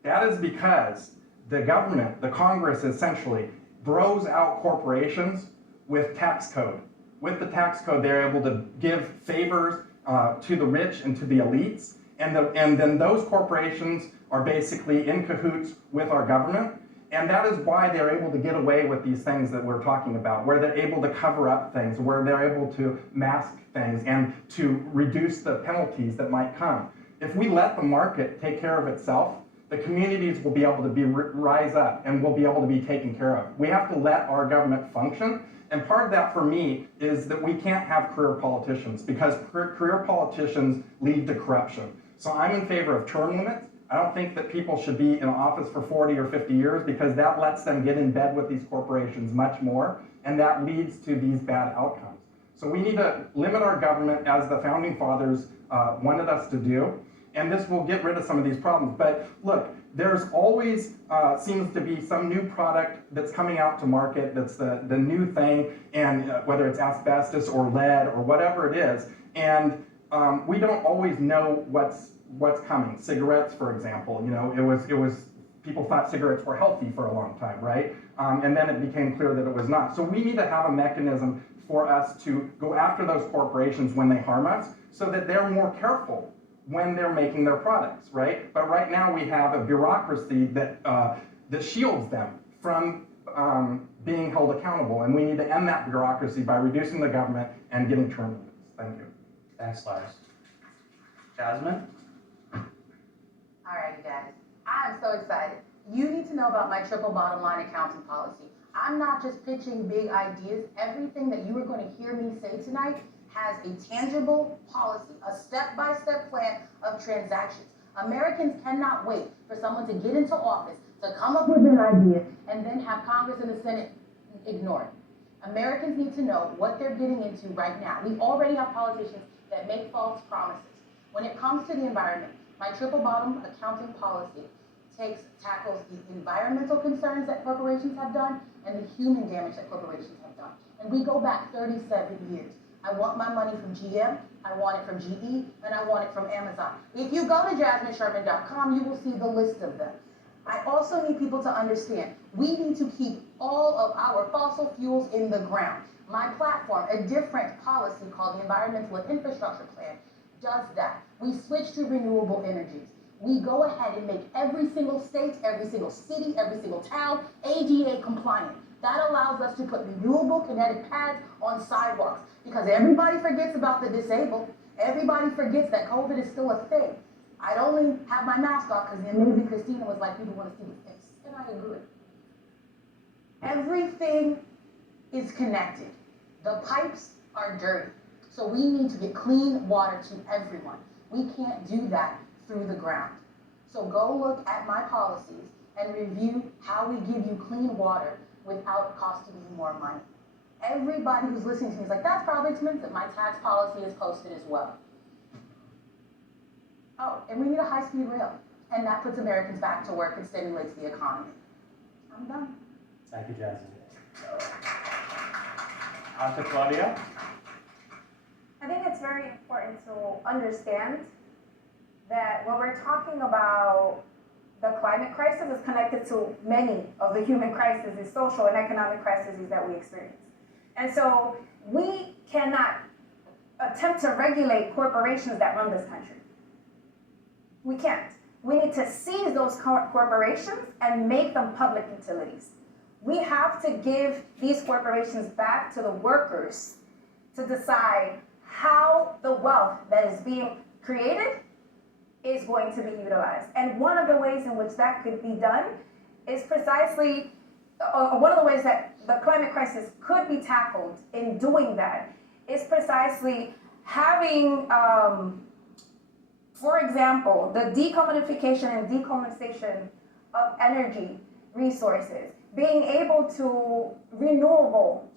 That is because the government, the Congress essentially, bros out corporations with tax code. With the tax code, they're able to give favors to the rich and to the elites, and then those corporations are basically in cahoots with our government, and that is why they're able to get away with these things that we're talking about, where they're able to cover up things, where they're able to mask things, and to reduce the penalties that might come. If we let the market take care of itself, the communities will be able to rise up and will be able to be taken care of. We have to let our government function. And part of that for me is that we can't have career politicians because career politicians lead to corruption. So I'm in favor of term limits. I don't think that people should be in office for 40 or 50 years because that lets them get in bed with these corporations much more, and that leads to these bad outcomes. So we need to limit our government as the founding fathers wanted us to do, and this will get rid of some of these problems. But look, there's always seems to be some new product that's coming out to market that's the new thing, and whether it's asbestos or lead or whatever it is, and we don't always know what's coming. Cigarettes, for example, you know, it was people thought cigarettes were healthy for a long time, right? And then it became clear that it was not. So we need to have a mechanism for us to go after those corporations when they harm us so that they're more careful when they're making their products, right? But right now we have a bureaucracy that shields them from being held accountable, and we need to end that bureaucracy by reducing the government and getting term limits. Thank you. Thanks, Lars. Jasmine? All right, you guys. I'm so excited. You need to know about my triple bottom line accounting policy. I'm not just pitching big ideas. Everything that you are going to hear me say tonight has a tangible policy, a step-by-step plan of transactions. Americans cannot wait for someone to get into office, to come up with an idea, and then have Congress and the Senate ignore it. Americans need to know what they're getting into right now. We already have politicians that make false promises. When it comes to the environment, my triple bottom accounting policy tackles the environmental concerns that corporations have done and the human damage that corporations have done. And we go back 37 years. I want my money from GM, I want it from GE, and I want it from Amazon. If you go to jasminesherman.com, you will see the list of them. I also need people to understand, we need to keep all of our fossil fuels in the ground. My platform, a different policy called the Environmental and Infrastructure Plan, does that. We switch to renewable energies. We go ahead and make every single state, every single city, every single town ADA compliant. That allows us to put renewable kinetic pads on sidewalks because everybody forgets about the disabled. Everybody forgets that COVID is still a thing. I'd only have my mask off because the amazing Christina was like, people want to see the face. And I agree. Everything is connected. The pipes are dirty. So we need to get clean water to everyone. We can't do that through the ground. So go look at my policies and review how we give you clean water without costing you more money. Everybody who's listening to me is like, that's probably expensive. My tax policy is posted as well. Oh, and we need a high-speed rail. And that puts Americans back to work and stimulates the economy. I'm done. Thank you, Jasmine. On to Claudia. I think it's very important to understand that when we're talking about the climate crisis, is connected to many of the human crises, social and economic crises that we experience. And so we cannot attempt to regulate corporations that run this country. We can't. We need to seize those corporations and make them public utilities. We have to give these corporations back to the workers to decide how the wealth that is being created is going to be utilized. And one of the ways in which that could be done is precisely, one of the ways that the climate crisis could be tackled in doing that is precisely having, for example, the decommodification and decolonization of energy resources, being able to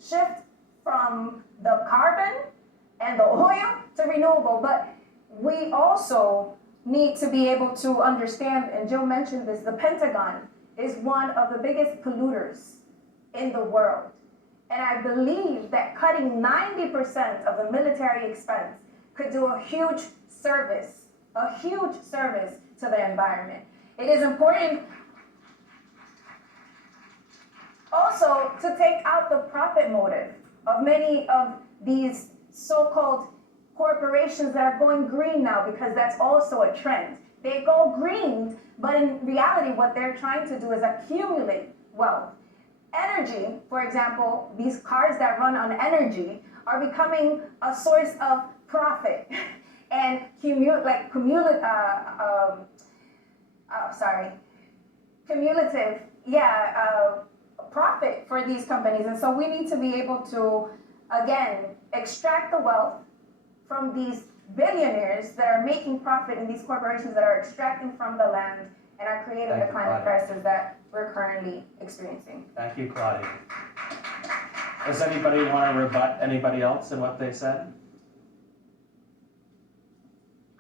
shift from the carbon and the oil to renewable, but we also need to be able to understand, and Joe mentioned this, the Pentagon is one of the biggest polluters in the world. And I believe that cutting 90% of the military expense could do a huge service to the environment. It is important also to take out the profit motive of many of these so-called corporations that are going green now, because that's also a trend. They go green, but in reality, what they're trying to do is accumulate wealth. Energy, for example, these cars that run on energy are becoming a source of profit cumulative, profit for these companies. And so we need to be able to, again, extract the wealth from these billionaires that are making profit in these corporations that are extracting from the land and are creating Thank the you, climate Claudia. crisis that we're currently experiencing. Thank you, Claudia. Does anybody want to rebut anybody else in what they said?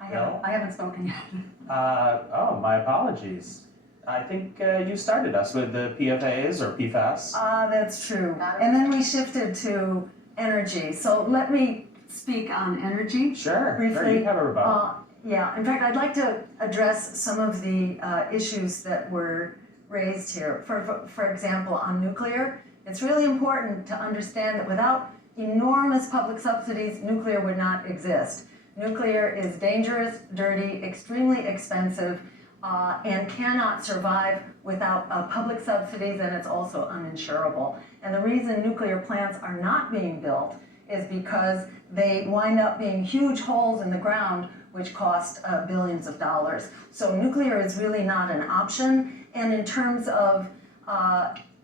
I haven't spoken yet. Oh, my apologies. I think you started us with the PFAS or PFAS. That's true. And then we shifted to energy. So let me speak on energy. Sure, briefly. you have a rebuttal. Yeah, in fact, I'd like to address some of the issues that were raised here. For example, on nuclear, it's really important to understand that without enormous public subsidies, nuclear would not exist. Nuclear is dangerous, dirty, extremely expensive, and cannot survive without public subsidies, and it's also uninsurable. And the reason nuclear plants are not being built is because they wind up being huge holes in the ground which cost billions of dollars. So nuclear is really not an option. And in terms of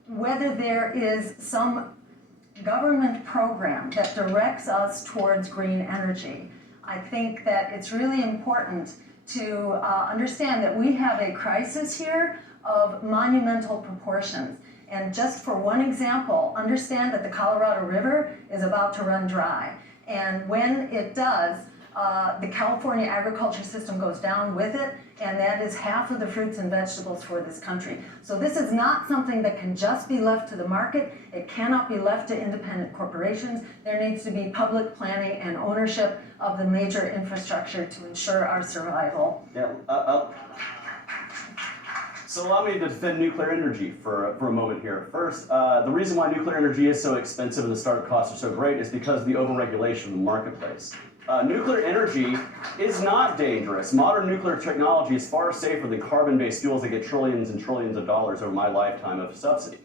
whether there is some government program that directs us towards green energy, I think that it's really important to understand that we have a crisis here of monumental proportions. And just for one example, understand that the Colorado River is about to run dry. And when it does, the California agriculture system goes down with it, and that is half of the fruits and vegetables for this country. So this is not something that can just be left to the market. It cannot be left to independent corporations. There needs to be public planning and ownership of the major infrastructure to ensure our survival. Yeah. So allow me to defend nuclear energy for a moment here. First, the reason why nuclear energy is so expensive and the startup costs are so great is because of the overregulation of the marketplace. Nuclear energy is not dangerous. Modern nuclear technology is far safer than carbon-based fuels that get trillions and trillions of dollars over my lifetime of subsidy.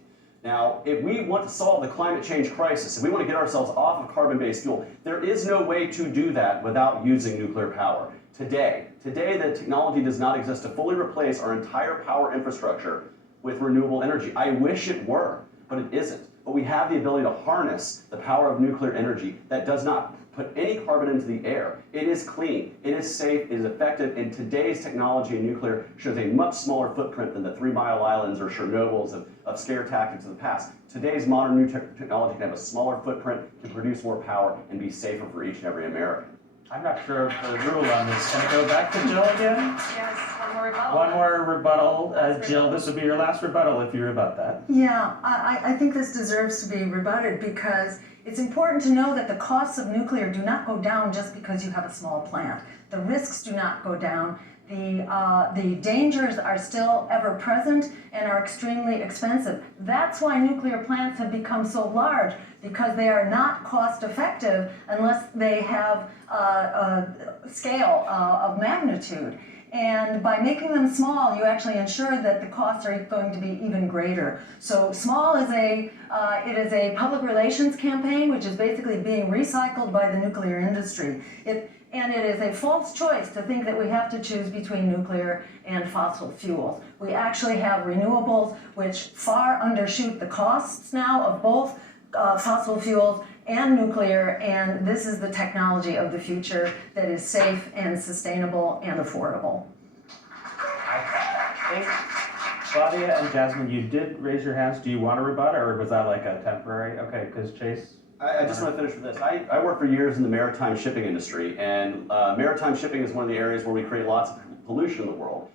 Now, if we want to solve the climate change crisis, if we want to get ourselves off of carbon-based fuel, there is no way to do that without using nuclear power. Today, the technology does not exist to fully replace our entire power infrastructure with renewable energy. I wish it were, but it isn't. But we have the ability to harness the power of nuclear energy that does not put any carbon into the air. It is clean, it is safe, it is effective, and today's technology in nuclear shows a much smaller footprint than the 3 Mile Islands or Chernobyls of scare tactics of the past. Today's modern new technology can have a smaller footprint, can produce more power, and be safer for each and every American. I'm not sure of the rule on this. Can I go back to Jill again? Yes, one more rebuttal. One more rebuttal. Jill, this would be your last rebuttal if you rebut that. Yeah, I think this deserves to be rebutted because it's important to know that the costs of nuclear do not go down just because you have a small plant. The risks do not go down. The dangers are still ever present and are extremely expensive. That's why nuclear plants have become so large, because they are not cost effective unless they have a scale of magnitude. And by making them small, you actually ensure that the costs are going to be even greater. So small is it is a public relations campaign, which is basically being recycled by the nuclear industry. And it is a false choice to think that we have to choose between nuclear and fossil fuels. We actually have renewables which far undershoot the costs now of both fossil fuels and nuclear, and this is the technology of the future that is safe and sustainable and affordable. I think Claudia and Jasmine, you did raise your hands. Do you want to rebut, or was that like a temporary? Okay, because Chase. I just want to finish with this. I worked for years in the maritime shipping industry, and maritime shipping is one of the areas where we create lots of pollution in the world.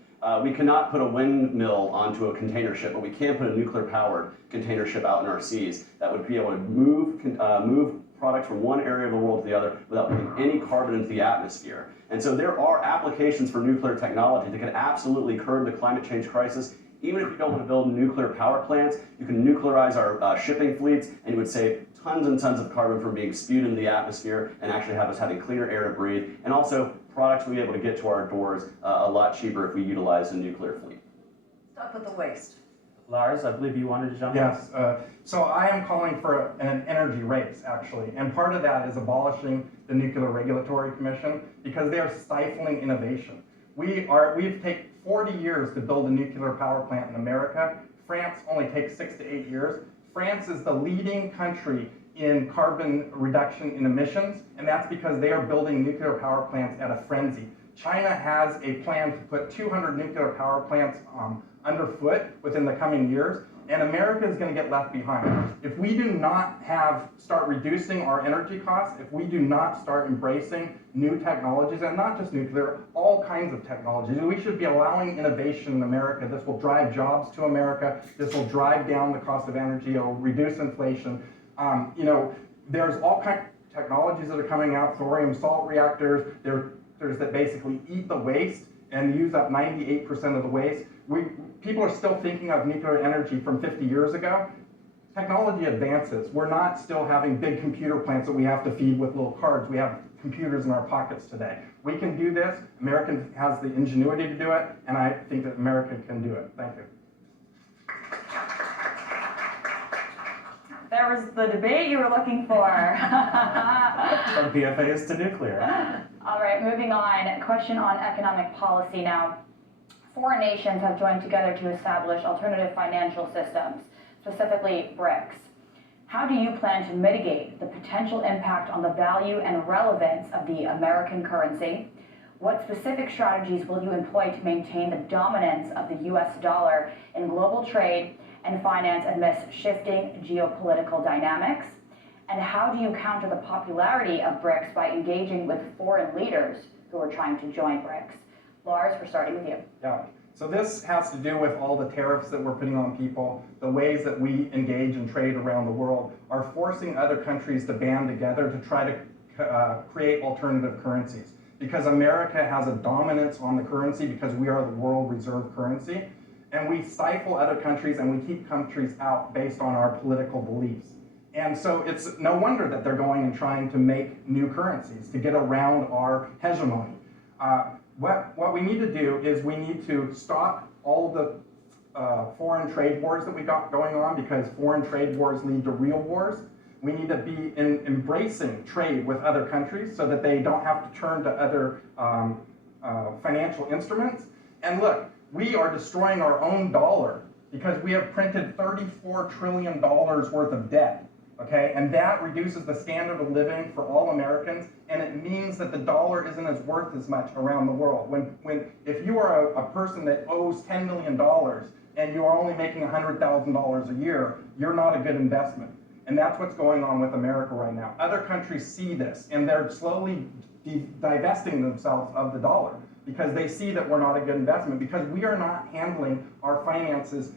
We cannot put a windmill onto a container ship, but we can put a nuclear-powered container ship out in our seas that would be able to move products from one area of the world to the other without putting any carbon into the atmosphere. And so there are applications for nuclear technology that can absolutely curb the climate change crisis. Even if you don't want to build nuclear power plants, you can nuclearize our shipping fleets, and you would save tons and tons of carbon from being spewed into the atmosphere and actually have us having cleaner air to breathe. And also, products will be able to get to our doors a lot cheaper if we utilize a nuclear fleet. Stop with the waste. Lars, I believe you wanted to jump in. Yes, so I am calling for an energy race, actually. And part of that is abolishing the Nuclear Regulatory Commission because they are stifling innovation. We've 40 years to build a nuclear power plant in America. France only takes 6 to 8 years. France is the leading country in carbon reduction in emissions, and that's because they are building nuclear power plants at a frenzy. China has a plan to put 200 nuclear power plants underfoot within the coming years, and America is going to get left behind. If we do not start reducing our energy costs, if we do not start embracing new technologies, and not just nuclear, all kinds of technologies, we should be allowing innovation in America. This will drive jobs to America. This will drive down the cost of energy. It will reduce inflation. There's all kinds of technologies that are coming out, thorium salt reactors. There's that basically eat the waste and use up 98% of the waste. People are still thinking of nuclear energy from 50 years ago. Technology advances. We're not still having big computer plants that we have to feed with little cards. We have computers in our pockets today. We can do this. America has the ingenuity to do it, and I think that America can do it. Thank you. There was the debate you were looking for. From PFAS to nuclear. All right, moving on. A question on economic policy now. Foreign nations have joined together to establish alternative financial systems, specifically BRICS. How do you plan to mitigate the potential impact on the value and relevance of the American currency? What specific strategies will you employ to maintain the dominance of the US dollar in global trade and finance amidst shifting geopolitical dynamics? And how do you counter the popularity of BRICS by engaging with foreign leaders who are trying to join BRICS? Lars, we're starting with you. Yeah. So this has to do with all the tariffs that we're putting on people. The ways that we engage in trade around the world are forcing other countries to band together to try to create alternative currencies. Because America has a dominance on the currency because we are the world reserve currency. And we stifle other countries and we keep countries out based on our political beliefs. And so it's no wonder that they're going and trying to make new currencies to get around our hegemony. What we need to do is we need to stop all the foreign trade wars that we got going on, because foreign trade wars lead to real wars. We need to be embracing trade with other countries so that they don't have to turn to other financial instruments. And look, we are destroying our own dollar because we have printed $34 trillion worth of debt. Okay, and that reduces the standard of living for all Americans, and it means that the dollar isn't as worth as much around the world. If you are a person that owes $10 million and you are only making $100,000 a year, you're not a good investment. And that's what's going on with America right now. Other countries see this, and they're slowly divesting themselves of the dollar because they see that we're not a good investment, because we are not handling our finances.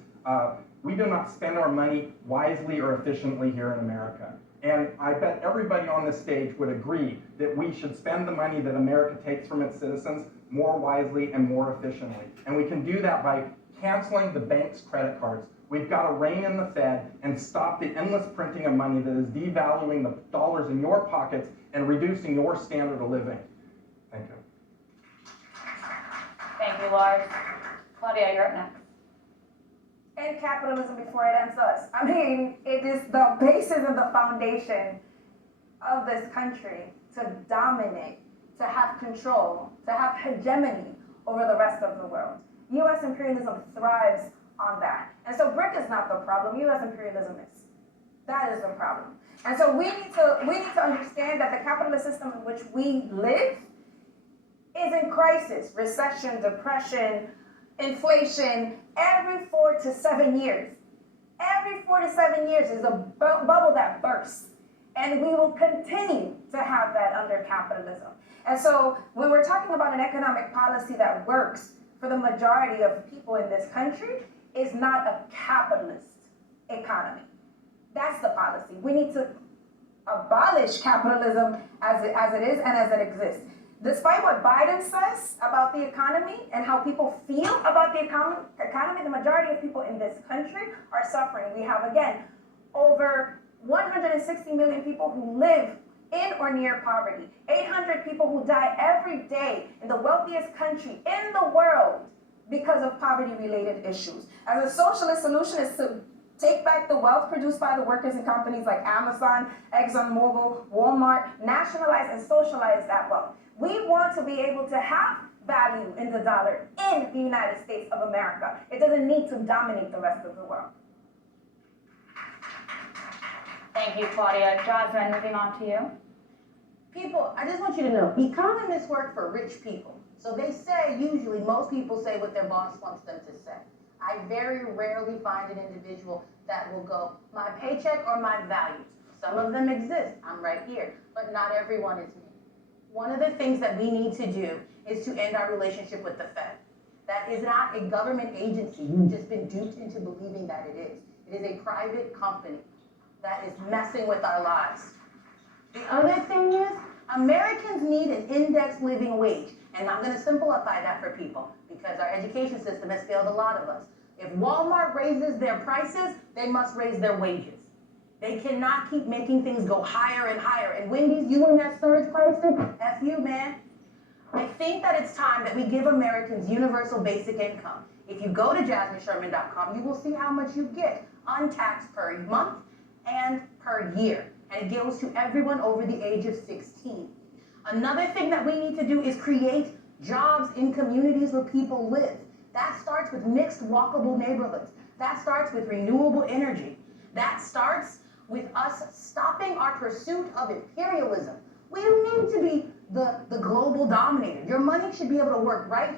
We do not spend our money wisely or efficiently here in America. And I bet everybody on this stage would agree that we should spend the money that America takes from its citizens more wisely and more efficiently. And we can do that by canceling the bank's credit cards. We've got to rein in the Fed and stop the endless printing of money that is devaluing the dollars in your pockets and reducing your standard of living. Thank you. Thank you, Lars. Claudia, you're up next. And capitalism before it ends us. I mean, it is the basis and the foundation of this country to dominate, to have control, to have hegemony over the rest of the world. U.S. imperialism thrives on that. And so BRIC is not the problem, U.S. imperialism is. That is the problem. And so we need to understand that the capitalist system in which we live is in crisis. Recession, depression, inflation, every 4 to 7 years. Every 4 to 7 years is a bubble that bursts. And we will continue to have that under capitalism. And so when we're talking about an economic policy that works for the majority of people in this country, it's not a capitalist economy. That's the policy. We need to abolish capitalism as it is and as it exists. Despite what Biden says about the economy and how people feel about the economy, the majority of people in this country are suffering. We have, again, over 160 million people who live in or near poverty, 800 people who die every day in the wealthiest country in the world because of poverty-related issues. As a socialist solution is to take back the wealth produced by the workers in companies like Amazon, ExxonMobil, Walmart, nationalize and socialize that wealth. We want to be able to have value in the dollar in the United States of America. It doesn't need to dominate the rest of the world. Thank you, Claudia. Jasmine, moving on to you. People, I just want you to know, economists work for rich people. So they say, usually, most people say what their boss wants them to say. I very rarely find an individual that will go, my paycheck or my values. Some of them exist, I'm right here, but not everyone is me. One of the things that we need to do is to end our relationship with the Fed. That is not a government agency. You've just been duped into believing that it is. It is a private company that is messing with our lives. The other thing is, Americans need an index living wage. And I'm going to simplify that for people because our education system has failed a lot of us. If Walmart raises their prices, they must raise their wages. They cannot keep making things go higher and higher. And Wendy's, you and that surge pricing, F you, man. I think that it's time that we give Americans universal basic income. If you go to jasminesherman.com, you will see how much you get untaxed per month and per year. And it goes to everyone over the age of 16. Another thing that we need to do is create jobs in communities where people live. That starts with mixed walkable neighborhoods. That starts with renewable energy. That starts with us stopping our pursuit of imperialism. We don't need to be the global dominator. Your money should be able to work right here.